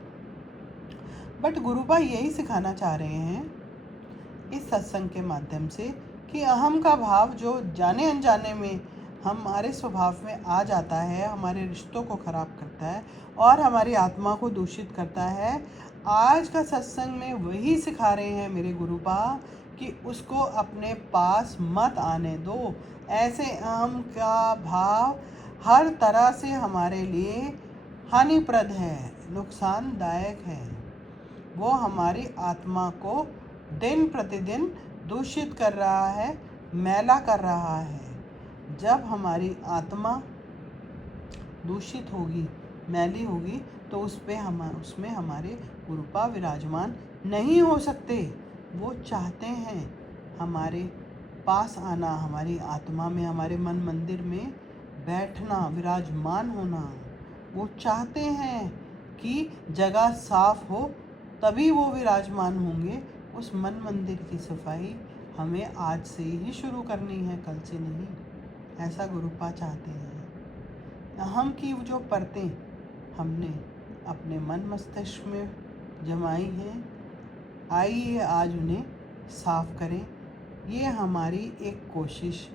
बट गुरुपा यही सिखाना चाह रहे हैं इस सत्संग के माध्यम से कि अहम का भाव जो जाने अनजाने में हमारे स्वभाव में आ जाता है, हमारे रिश्तों को ख़राब करता है और हमारी आत्मा को दूषित करता है। आज का सत्संग में वही सिखा रहे हैं मेरे गुरुपा कि उसको अपने पास मत आने दो। ऐसे अहम का भाव हर तरह से हमारे लिए हानिप्रद है, नुकसानदायक है। वो हमारी आत्मा को दिन प्रतिदिन दूषित कर रहा है, मैला कर रहा है। जब हमारी आत्मा दूषित होगी, मैली होगी, तो उसमें हमारे गुरुपा विराजमान नहीं हो सकते। वो चाहते हैं हमारे पास आना, हमारी आत्मा में, हमारे मन मंदिर में बैठना, विराजमान होना। वो चाहते हैं कि जगह साफ हो तभी वो विराजमान होंगे। उस मन मंदिर की सफाई हमें आज से ही शुरू करनी है, कल से नहीं। ऐसा गुरुपा चाहते हैं। अहम की जो परतें हमने अपने मन मस्तिष्क में जमाई हैं, आइए आज उन्हें साफ करें। ये हमारी एक कोशिश,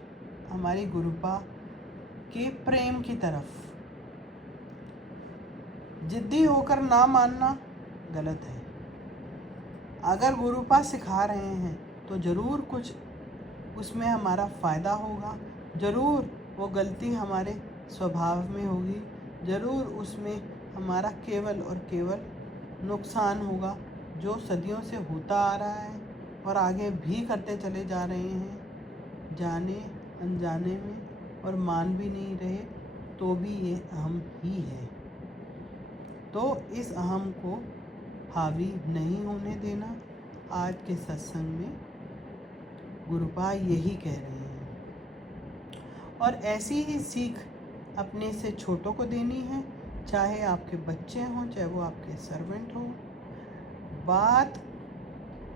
हमारी गुरुपा के प्रेम की तरफ। जिद्दी होकर ना मानना गलत है। अगर गुरुपा सिखा रहे हैं तो ज़रूर कुछ उसमें हमारा फ़ायदा होगा, ज़रूर वो गलती हमारे स्वभाव में होगी, ज़रूर उसमें हमारा केवल और केवल नुकसान होगा, जो सदियों से होता आ रहा है और आगे भी करते चले जा रहे हैं, जाने अनजाने में, और मान भी नहीं रहे तो भी ये अहम ही है। तो इस अहम को हावी नहीं होने देना। आज के सत्संग में गुरुपा यही कह रहे हैं, और ऐसी ही सीख अपने से छोटों को देनी है, चाहे आपके बच्चे हों, चाहे वो आपके सर्वेंट हों। बात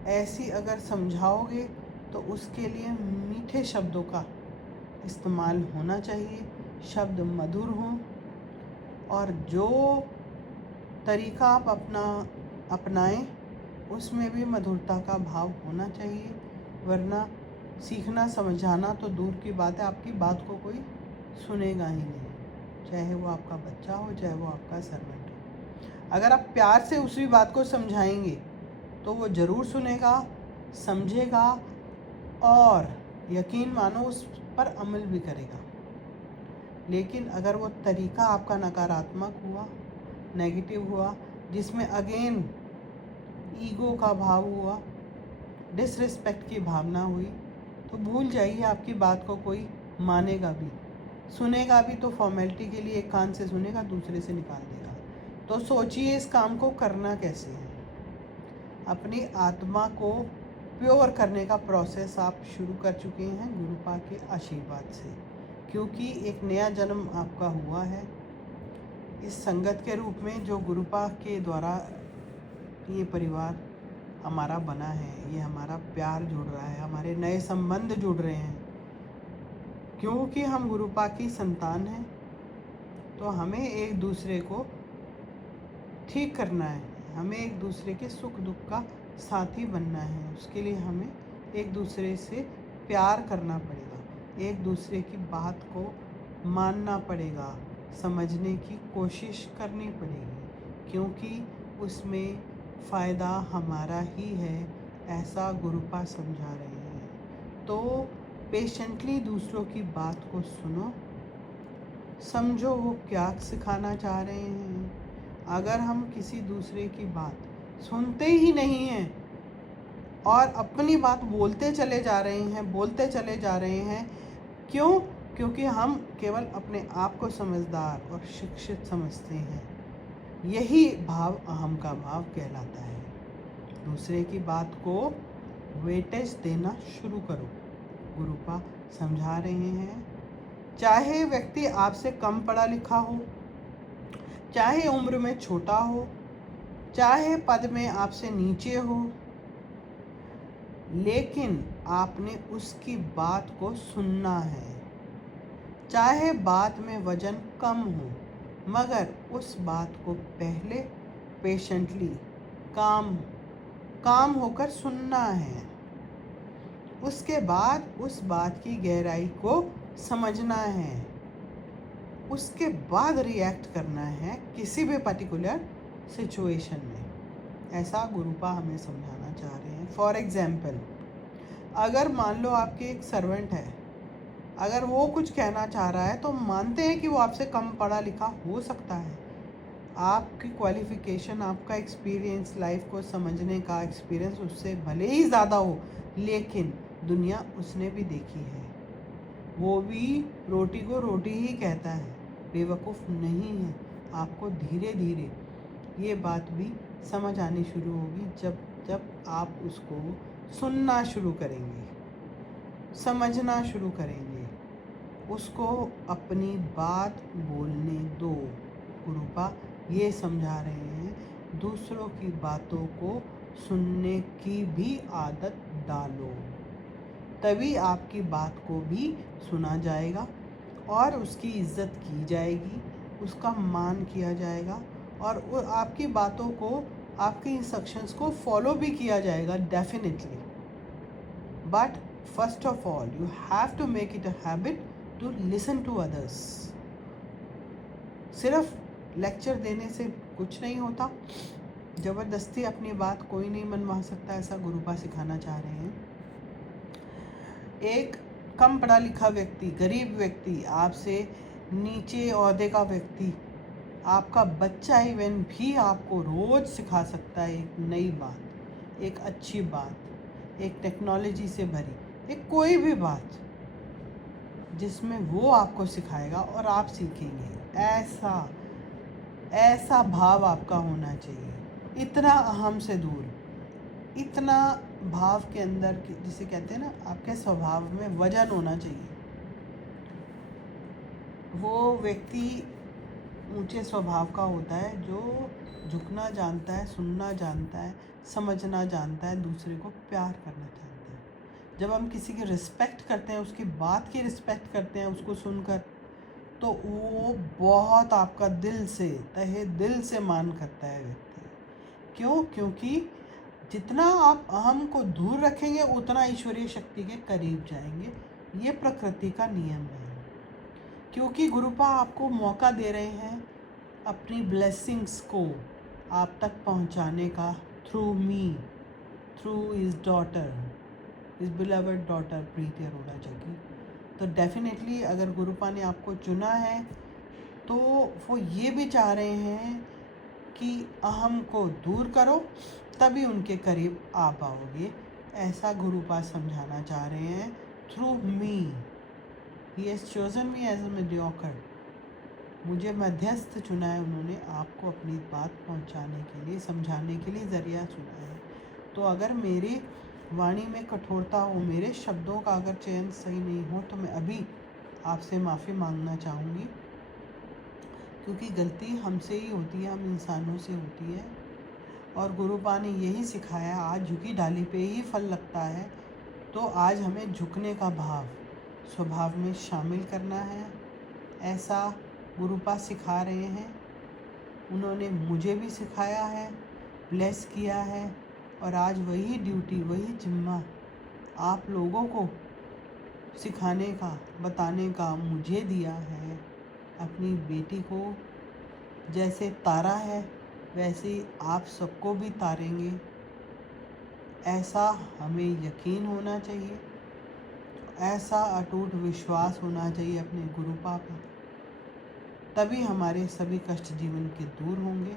ऐसी अगर समझाओगे तो उसके लिए मीठे शब्दों का इस्तेमाल होना चाहिए, शब्द मधुर हों, और जो तरीका आप अपनाएं उसमें भी मधुरता का भाव होना चाहिए। वरना सीखना समझाना तो दूर की बात है, आपकी बात को कोई सुनेगा ही नहीं, चाहे वो आपका बच्चा हो, चाहे वो आपका सर्वेंट हो। अगर आप प्यार से उसी बात को समझाएंगे तो वो ज़रूर सुनेगा, समझेगा, और यकीन मानो उस पर अमल भी करेगा। लेकिन अगर वो तरीका आपका नकारात्मक हुआ, नेगेटिव हुआ, जिसमें अगेन ईगो का भाव हुआ, डिसरिस्पेक्ट की भावना हुई, तो भूल जाइए, आपकी बात को कोई मानेगा भी, सुनेगा भी तो फॉर्मेलिटी के लिए एक कान से सुनेगा, दूसरे से निकाल देगा। तो सोचिए इस काम को करना कैसे है। अपनी आत्मा को प्योर करने का प्रोसेस आप शुरू कर चुके हैं गुरुपा के आशीर्वाद से, क्योंकि एक नया जन्म आपका हुआ है इस संगत के रूप में, जो गुरुपा के द्वारा ये परिवार हमारा बना है। ये हमारा प्यार जुड़ रहा है, हमारे नए संबंध जुड़ रहे हैं, क्योंकि हम गुरुपा की संतान हैं। तो हमें एक दूसरे को ठीक करना है, हमें एक दूसरे के सुख दुख का साथी बनना है। उसके लिए हमें एक दूसरे से प्यार करना पड़ेगा, एक दूसरे की बात को मानना पड़ेगा, समझने की कोशिश करनी पड़ेगी, क्योंकि उसमें फ़ायदा हमारा ही है, ऐसा गुरुपा समझा रहे हैं। तो पेशेंटली दूसरों की बात को सुनो, समझो वो क्या सिखाना चाह रहे हैं। अगर हम किसी दूसरे की बात सुनते ही नहीं हैं और अपनी बात बोलते चले जा रहे हैं, क्यों? क्योंकि हम केवल अपने आप को समझदार और शिक्षित समझते हैं। यही भाव अहम का भाव कहलाता है। दूसरे की बात को वेटेज देना शुरू करो, गुरुपा समझा रहे हैं। चाहे व्यक्ति आपसे कम पढ़ा लिखा हो, चाहे उम्र में छोटा हो, चाहे पद में आपसे नीचे हो, लेकिन आपने उसकी बात को सुनना है। चाहे बात में वजन कम हो, मगर उस बात को पहले पेशेंटली काम होकर सुनना है। उसके बाद उस बात की गहराई को समझना है, उसके बाद रिएक्ट करना है किसी भी पर्टिकुलर सिचुएशन में। ऐसा गुरुपा हमें समझाना चाह रहे हैं। फॉर एग्जाम्पल, अगर मान लो आपके एक सर्वेंट है, अगर वो कुछ कहना चाह रहा है तो मानते हैं कि वो आपसे कम पढ़ा लिखा हो सकता है, आपकी क्वालिफ़िकेशन, आपका एक्सपीरियंस, लाइफ को समझने का एक्सपीरियंस उससे भले ही ज़्यादा हो, लेकिन दुनिया उसने भी देखी है। वो भी रोटी को रोटी ही कहता है, बेवकूफ़ नहीं है। आपको धीरे धीरे ये बात भी समझ आनी शुरू होगी जब आप उसको सुनना शुरू करेंगे, समझना शुरू करेंगे, उसको अपनी बात बोलने दो। गुरुपा ये समझा रहे हैं, दूसरों की बातों को सुनने की भी आदत डालो, तभी आपकी बात को भी सुना जाएगा और उसकी इज्जत की जाएगी, उसका मान किया जाएगा और वो आपकी बातों को, आपके इंस्ट्रक्शंस को फॉलो भी किया जाएगा definitely. But first of all you have to make it a habit to listen to others. सिर्फ लेक्चर देने से कुछ नहीं होता, ज़बरदस्ती अपनी बात कोई नहीं मनवा सकता, ऐसा गुरुपा सिखाना चाह रहे हैं। एक कम पढ़ा लिखा व्यक्ति, गरीब व्यक्ति, आपसे नीचे ओहदे का व्यक्ति, आपका बच्चा इवन भी आपको रोज़ सिखा सकता है एक नई बात, एक अच्छी बात, एक टेक्नोलॉजी से भरी एक कोई भी बात, जिसमें वो आपको सिखाएगा और आप सीखेंगे। ऐसा भाव आपका होना चाहिए, इतना अहम से दूर, इतना भाव के अंदर, जिसे कहते हैं ना, आपके स्वभाव में वजन होना चाहिए। वो व्यक्ति ऊंचे स्वभाव का होता है जो झुकना जानता है, सुनना जानता है, समझना जानता है, दूसरे को प्यार करना जानता है। जब हम किसी की रिस्पेक्ट करते हैं, उसकी बात की रिस्पेक्ट करते हैं, उसको सुनकर, तो वो बहुत आपका दिल से, तहे दिल से मान करता है व्यक्ति। क्यों? क्योंकि जितना आप अहम को दूर रखेंगे उतना ईश्वरीय शक्ति के करीब जाएंगे। ये प्रकृति का नियम है। क्योंकि गुरुपा आपको मौका दे रहे हैं अपनी ब्लेसिंग्स को आप तक पहुंचाने का, through me, through his daughter, his beloved daughter Preeti Arora ji. तो डेफिनेटली अगर गुरुपा ने आपको चुना है तो वो ये भी चाह रहे हैं कि अहम को दूर करो, तभी उनके करीब आ पाओगे। ऐसा गुरुपा समझाना चाह रहे हैं through me. He has chosen me as a mediocre. मुझे मध्यस्थ चुना है उन्होंने, आपको अपनी बात पहुंचाने के लिए, समझाने के लिए ज़रिया चुना है। तो अगर मेरी वाणी में कठोरता हो, मेरे शब्दों का अगर चयन सही नहीं हो, तो मैं अभी आपसे माफ़ी मांगना चाहूँगी, क्योंकि गलती हमसे ही होती है, हम इंसानों से होती है। और गुरुपा ने यही सिखाया, आज झुकी डाली पे ही फल लगता है। तो आज हमें झुकने का भाव स्वभाव में शामिल करना है, ऐसा गुरुपा सिखा रहे हैं। उन्होंने मुझे भी सिखाया है, ब्लेस किया है, और आज वही ड्यूटी, वही जिम्मा आप लोगों को सिखाने का, बताने का मुझे दिया है। अपनी बेटी को जैसे तारा है, वैसे ही आप सबको भी तारेंगे, ऐसा हमें यकीन होना चाहिए, ऐसा अटूट विश्वास होना चाहिए अपने गुरुपा पर। तभी हमारे सभी कष्ट जीवन के दूर होंगे।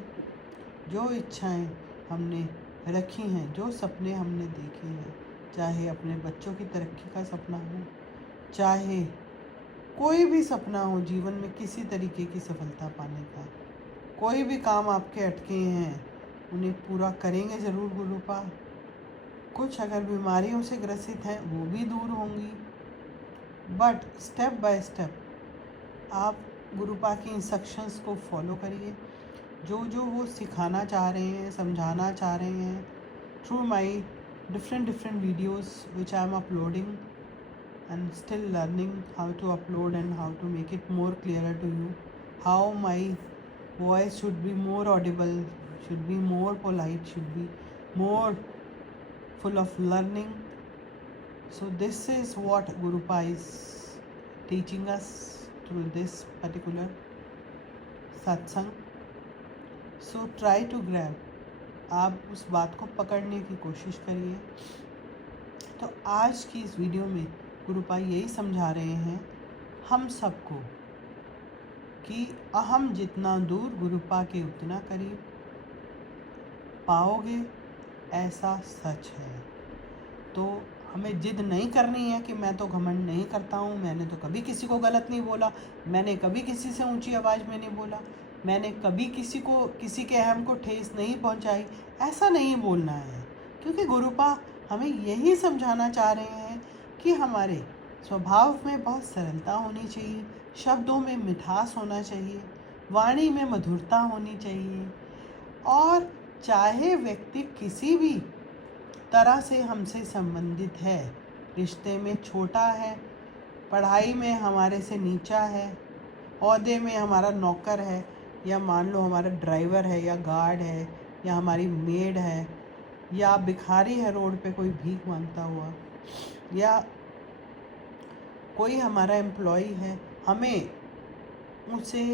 जो इच्छाएं हमने रखी हैं, जो सपने हमने देखे हैं, चाहे अपने बच्चों की तरक्की का सपना हो, चाहे कोई भी सपना हो जीवन में, किसी तरीके की सफलता पाने का, कोई भी काम आपके अटके हैं, उन्हें पूरा करेंगे ज़रूर गुरुपा। कुछ अगर बीमारियों से ग्रसित हैं, वो भी दूर होंगी। बट स्टेप बाय स्टेप आप गुरुपा की इंस्ट्रक्शंस को फॉलो करिए। जो जो वो सिखाना चाह रहे हैं, समझाना चाह रहे हैं, through my different videos which I am uploading and still learning how to upload and how to make it more clearer to you, how my voice should be more audible, should be more polite, should be more full of learning. So this is what Gurupa is teaching us through this particular satsang. So try to grab, आप उस बात को पकड़ने की कोशिश करिए। तो आज की इस वीडियो में गुरुपा यही समझा रहे हैं हम सबको कि अहम जितना दूर, गुरुपा के उतना करीब पाओगे, ऐसा सच है। तो हमें जिद नहीं करनी है कि मैं तो घमंड नहीं करता हूँ, मैंने तो कभी किसी को गलत नहीं बोला, मैंने कभी किसी से ऊंची आवाज़ में नहीं बोला, मैंने कभी किसी के अहम को ठेस नहीं पहुँचाई। ऐसा नहीं बोलना है, क्योंकि गुरुपा हमें यही समझाना चाह रहे हैं कि हमारे स्वभाव में बहुत सरलता होनी चाहिए, शब्दों में मिठास होना चाहिए, वाणी में मधुरता होनी चाहिए। और चाहे व्यक्ति किसी भी तरह से हमसे संबंधित है, रिश्ते में छोटा है, पढ़ाई में हमारे से नीचा है, ओहदे में हमारा नौकर है, या मान लो हमारा ड्राइवर है या गार्ड है या हमारी मेड है, या भिखारी है रोड पे कोई भीख मांगता हुआ, या कोई हमारा एम्प्लॉई है, हमें उसे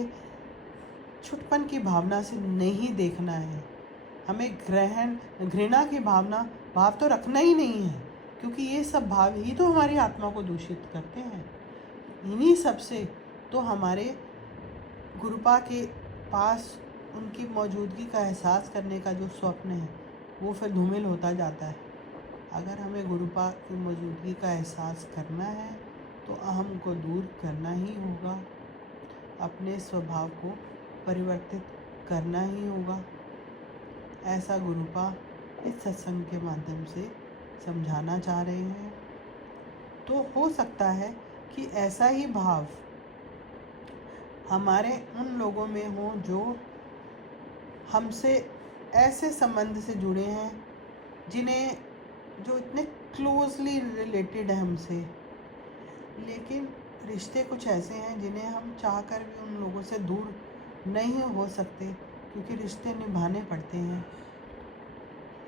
छुटपन की भावना से नहीं देखना है। हमें घृणा की भाव तो रखना ही नहीं है, क्योंकि ये सब भाव ही तो हमारी आत्मा को दूषित करते हैं। इन्हीं सब से तो हमारे गुरुपा के पास उनकी मौजूदगी का एहसास करने का जो स्वप्न है वो फिर धूमिल होता जाता है। अगर हमें गुरुपा की मौजूदगी का एहसास करना है तो अहम को दूर करना ही होगा, अपने स्वभाव को परिवर्तित करना ही होगा। ऐसा गुरुपा इस सत्संग के माध्यम से समझाना चाह रहे हैं। तो हो सकता है कि ऐसा ही भाव हमारे उन लोगों में हो जो हमसे ऐसे संबंध से जुड़े हैं जो इतने क्लोजली रिलेटेड है हमसे, लेकिन रिश्ते कुछ ऐसे हैं जिन्हें हम चाहकर भी उन लोगों से दूर नहीं हो सकते, क्योंकि रिश्ते निभाने पड़ते हैं।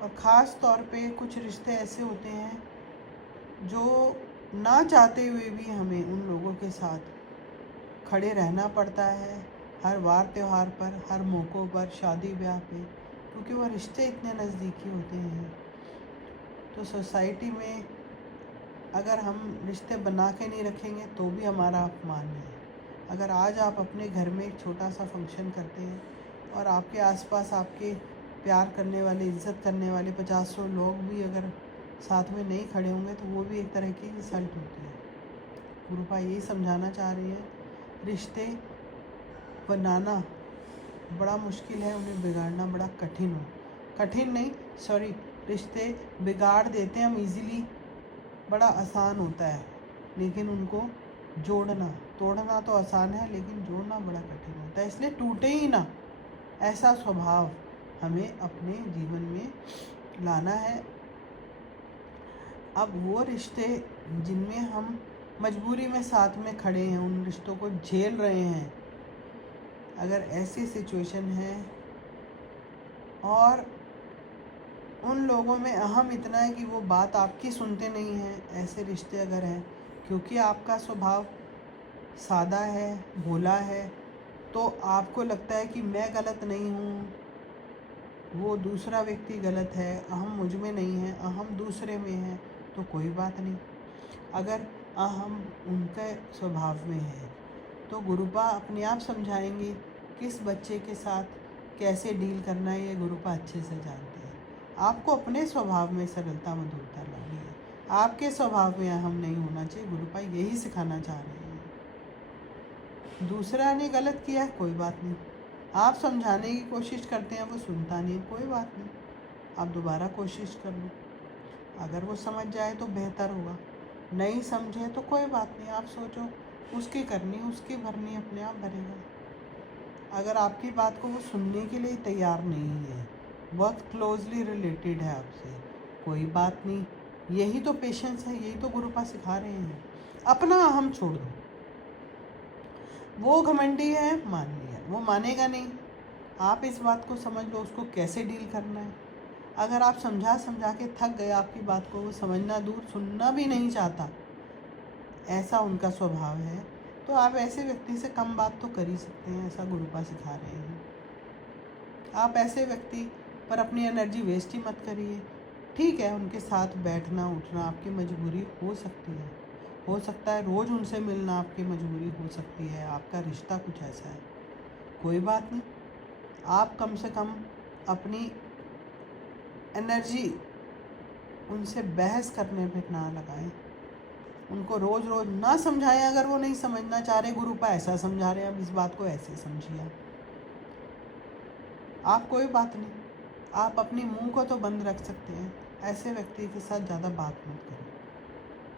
और ख़ास तौर पे कुछ रिश्ते ऐसे होते हैं जो ना चाहते हुए भी हमें उन लोगों के साथ खड़े रहना पड़ता है, हर वार त्योहार पर, हर मौक़ों पर, शादी ब्याह पे, क्योंकि वह रिश्ते इतने नज़दीकी होते हैं। तो सोसाइटी में अगर हम रिश्ते बना के नहीं रखेंगे तो भी हमारा अपमान है। अगर आज आप अपने घर में एक छोटा सा फंक्शन करते हैं और आपके आसपास आपके प्यार करने वाले, इज़्ज़त करने वाले 50-100 लोग भी अगर साथ में नहीं खड़े होंगे तो वो भी एक तरह की इंसल्ट होती है। गुरुपा यही समझाना चाह रही है, रिश्ते बनाना बड़ा मुश्किल है, उन्हें बिगाड़ना बड़ा रिश्ते बिगाड़ देते हैं हम इजीली, बड़ा आसान होता है, लेकिन उनको तोड़ना तो आसान है, लेकिन जोड़ना बड़ा कठिन होता है। इसलिए टूटे ही ना, ऐसा स्वभाव हमें अपने जीवन में लाना है। अब वो रिश्ते जिनमें हम मजबूरी में साथ में खड़े हैं, उन रिश्तों को झेल रहे हैं, अगर ऐसी सिचुएशन है और उन लोगों में अहम इतना है कि वो बात आपकी सुनते नहीं हैं, ऐसे रिश्ते अगर हैं, क्योंकि आपका स्वभाव सादा है, भोला है, तो आपको लगता है कि मैं गलत नहीं हूँ, वो दूसरा व्यक्ति गलत है, अहम मुझ में नहीं है, अहम दूसरे में है, तो कोई बात नहीं। अगर अहम उनके स्वभाव में है तो गुरुपा अपने आप समझाएंगे किस बच्चे के साथ कैसे डील करना है, ये गुरुपा अच्छे से जानते हैं। आपको अपने स्वभाव में सरलता मधुरता लानी है, आपके स्वभाव में अहम नहीं होना चाहिए। गुरुपा यही सिखाना चाह रहे हैं। दूसरा ने गलत किया है, कोई बात नहीं, आप समझाने की कोशिश करते हैं, वो सुनता नहीं, कोई बात नहीं, आप दोबारा कोशिश कर लो। अगर वो समझ जाए तो बेहतर होगा, नहीं समझे तो कोई बात नहीं, आप सोचो, उसकी करनी उसकी भरनी, अपने आप भरेगा। अगर आपकी बात को वो सुनने के लिए तैयार नहीं है, बहुत क्लोजली रिलेटेड है आपसे, कोई बात नहीं, यही तो पेशेंस है, यही तो गुरुपा सिखा रहे हैं। अपना अहम छोड़ दो, वो घमंडी है, मान लिया, वो मानेगा नहीं, आप इस बात को समझ लो उसको कैसे डील करना है। अगर आप समझा के थक गए आपकी बात को, वो समझना दूर सुनना भी नहीं चाहता, ऐसा उनका स्वभाव है, तो आप ऐसे व्यक्ति से कम बात तो कर ही सकते हैं, ऐसा गुरुपा सिखा रहे हैं। आप ऐसे व्यक्ति पर अपनी एनर्जी वेस्ट ही मत करिए। ठीक है, उनके साथ बैठना उठना आपकी मजबूरी हो सकती है, हो सकता है रोज़ उनसे मिलना आपकी मजबूरी हो सकती है, आपका रिश्ता कुछ ऐसा है, कोई बात नहीं, आप कम से कम अपनी एनर्जी उनसे बहस करने पे ना लगाएं, उनको रोज़ रोज़ ना समझाएं। अगर वो नहीं समझना चाह रहे, गुरुपा ऐसा समझा रहे हैं, अब इस बात को ऐसे समझिए आप, कोई बात नहीं, आप अपनी मुंह को तो बंद रख सकते हैं, ऐसे व्यक्ति के साथ ज़्यादा बात मत करो।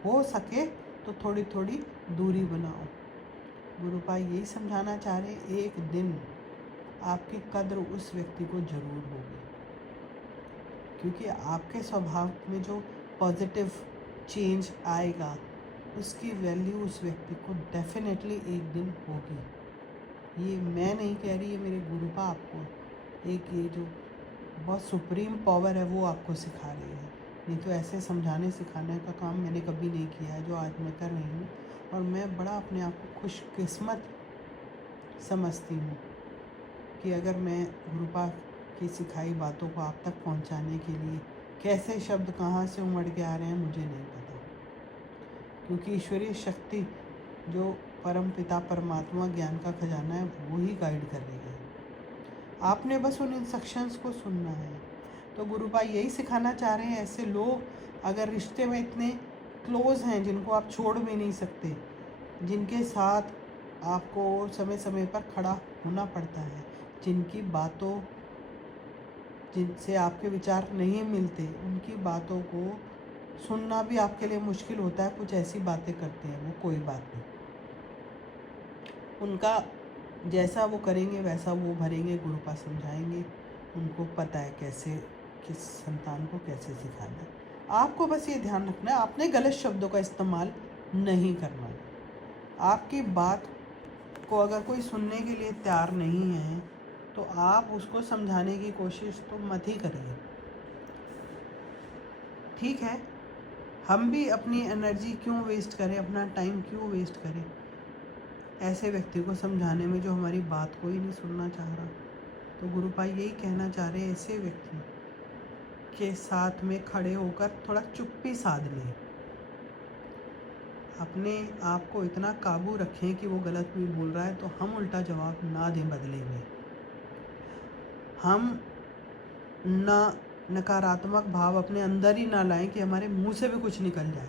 हो सके तो थोड़ी थोड़ी दूरी बनाओ। गुरुपाल यही समझाना चाह रहे, एक दिन आपकी कद्र उस व्यक्ति को ज़रूर होगी, क्योंकि आपके स्वभाव में जो पॉजिटिव चेंज आएगा उसकी वैल्यू उस व्यक्ति को डेफिनेटली एक दिन होगी। ये मैं नहीं कह रही, ये मेरे गुरुपा आपको एक ये जो बहुत सुप्रीम पावर है वो आपको सिखा रही है। नहीं तो ऐसे समझाने सिखाने का काम मैंने कभी नहीं किया है जो आज मैं कर रही हूँ, और मैं बड़ा अपने आप को खुशकिस्मत समझती हूँ कि अगर मैं गुरुपा की सिखाई बातों को आप तक पहुँचाने के लिए कैसे शब्द कहाँ से उमड़ के आ रहे हैं मुझे नहीं पता, क्योंकि ईश्वरीय शक्ति जो परम पिता परमात्मा ज्ञान का खजाना है वो ही गाइड कर रही है। आपने बस उन इंस्ट्रक्शंस को सुनना है। तो गुरुपा यही सिखाना चाह रहे हैं, ऐसे लोग अगर रिश्ते में इतने क्लोज़ हैं जिनको आप छोड़ भी नहीं सकते, जिनके साथ आपको समय समय पर खड़ा होना पड़ता है, जिनकी बातों जिनसे आपके विचार नहीं मिलते, उनकी बातों को सुनना भी आपके लिए मुश्किल होता है, कुछ ऐसी बातें करते हैं वो, कोई बात नहीं, उनका जैसा वो करेंगे वैसा वो भरेंगे, गुरुपा समझाएंगे, उनको पता है कैसे किस संतान को कैसे सिखाना है। आपको बस ये ध्यान रखना है, आपने गलत शब्दों का इस्तेमाल नहीं करना है। आपकी बात को अगर कोई सुनने के लिए तैयार नहीं है तो आप उसको समझाने की कोशिश तो मत ही करिए। ठीक है, हम भी अपनी एनर्जी क्यों वेस्ट करें, अपना टाइम क्यों वेस्ट करें ऐसे व्यक्ति को समझाने में जो हमारी बात को ही नहीं सुनना चाह रहा। तो गुरुपा यही कहना चाह रहे हैं, ऐसे व्यक्ति के साथ में खड़े होकर थोड़ा चुप्पी साध लें, अपने आप को इतना काबू रखें कि वो गलत भी बोल रहा है तो हम उल्टा जवाब ना दें बदले में, हम ना नकारात्मक भाव अपने अंदर ही ना लाएं कि हमारे मुंह से भी कुछ निकल जाए,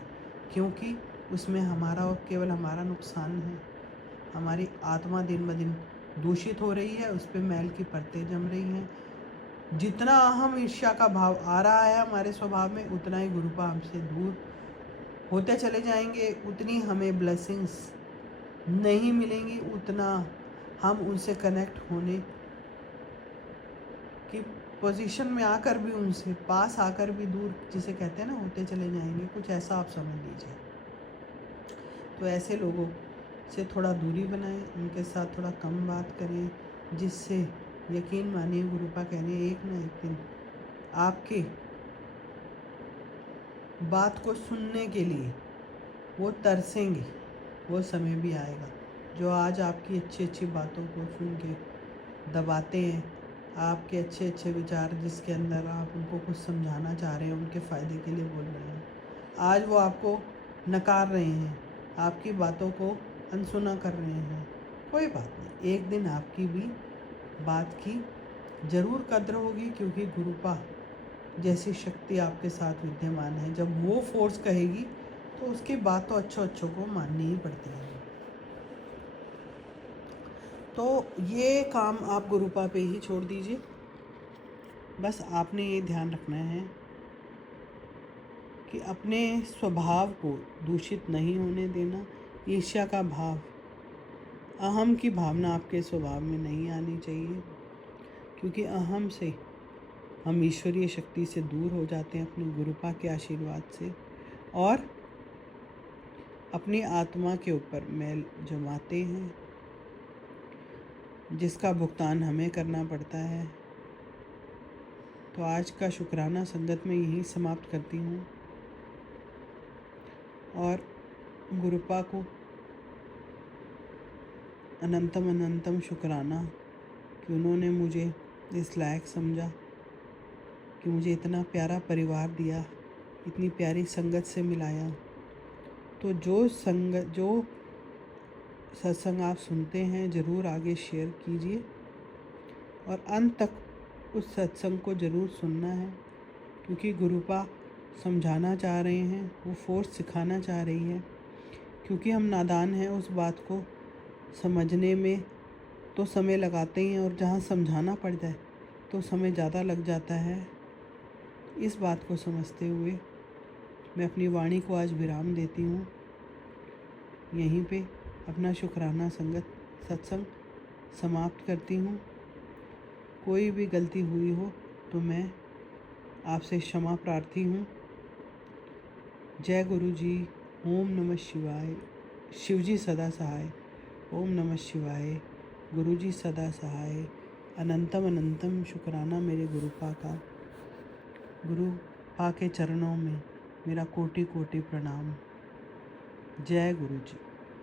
क्योंकि उसमें हमारा और केवल हमारा नुकसान है। हमारी आत्मा दिन ब दिन दूषित हो रही है, उस पर मैल की परतें जम रही हैं। जितना अहम ईर्ष्या का भाव आ रहा है हमारे स्वभाव में, उतना ही गुरुपा हमसे दूर होते चले जाएंगे, उतनी हमें ब्लेसिंग्स नहीं मिलेंगी, उतना हम उनसे कनेक्ट होने की पोजीशन में आकर भी, उनसे पास आकर भी दूर, जिसे कहते हैं ना, होते चले जाएंगे, कुछ ऐसा आप समझ लीजिए। तो ऐसे लोगों से थोड़ा दूरी बनाएं, उनके साथ थोड़ा कम बात करें, जिससे यकीन मानिए गुरुपा कह रहे हैं एक ना एक दिन आपके बात को सुनने के लिए वो तरसेंगे, वो समय भी आएगा। जो आज आपकी अच्छी अच्छी बातों को सुन के दबाते हैं, आपके अच्छे अच्छे विचार जिसके अंदर आप उनको कुछ समझाना चाह रहे हैं, उनके फ़ायदे के लिए बोल रहे हैं, आज वो आपको नकार रहे हैं, आपकी बातों को अनसुना कर रहे हैं, कोई बात नहीं, एक दिन आपकी भी बात की ज़रूर कद्र होगी, क्योंकि गुरुपा जैसी शक्ति आपके साथ विद्यमान है। जब वो फोर्स कहेगी तो उसकी बात तो अच्छों को माननी ही पड़ती है। तो ये काम आप गुरुपा पे ही छोड़ दीजिए। बस आपने ये ध्यान रखना है कि अपने स्वभाव को दूषित नहीं होने देना, ईर्ष्या का भाव, अहम की भावना आपके स्वभाव में नहीं आनी चाहिए, क्योंकि अहम से हम ईश्वरीय शक्ति से दूर हो जाते हैं अपने गुरुपा के आशीर्वाद से, और अपनी आत्मा के ऊपर मैल जमाते हैं, जिसका भुगतान हमें करना पड़ता है। तो आज का शुक्राना संगत में यही समाप्त करती हूँ, और गुरुपा को अनंतम अनंतम शुक्राना कि उन्होंने मुझे इस लायक समझा, कि मुझे इतना प्यारा परिवार दिया, इतनी प्यारी संगत से मिलाया। तो जो सत्संग आप सुनते हैं ज़रूर आगे शेयर कीजिए, और अंत तक उस सत्संग को ज़रूर सुनना है, क्योंकि गुरुपा समझाना चाह रहे हैं, वो फोर्स सिखाना चाह रही है। क्योंकि हम नादान हैं, उस बात को समझने में तो समय लगाते ही हैं, और जहाँ समझाना पड़ जाए तो समय ज़्यादा लग जाता है। इस बात को समझते हुए मैं अपनी वाणी को आज विराम देती हूँ। यहीं पे अपना शुक्राना सत्संग समाप्त करती हूँ। कोई भी गलती हुई हो तो मैं आपसे क्षमा प्रार्थी हूँ। जय गुरु जी। ओम नमः शिवाय। शिव जी सदा सहाय। ओम नमः शिवाय। गुरु जी सदा सहाय। अनंतम अनंतम शुक्राना मेरे गुरुपा का। गुरुपा के चरणों में मेरा कोटि कोटि प्रणाम। जय गुरु जी।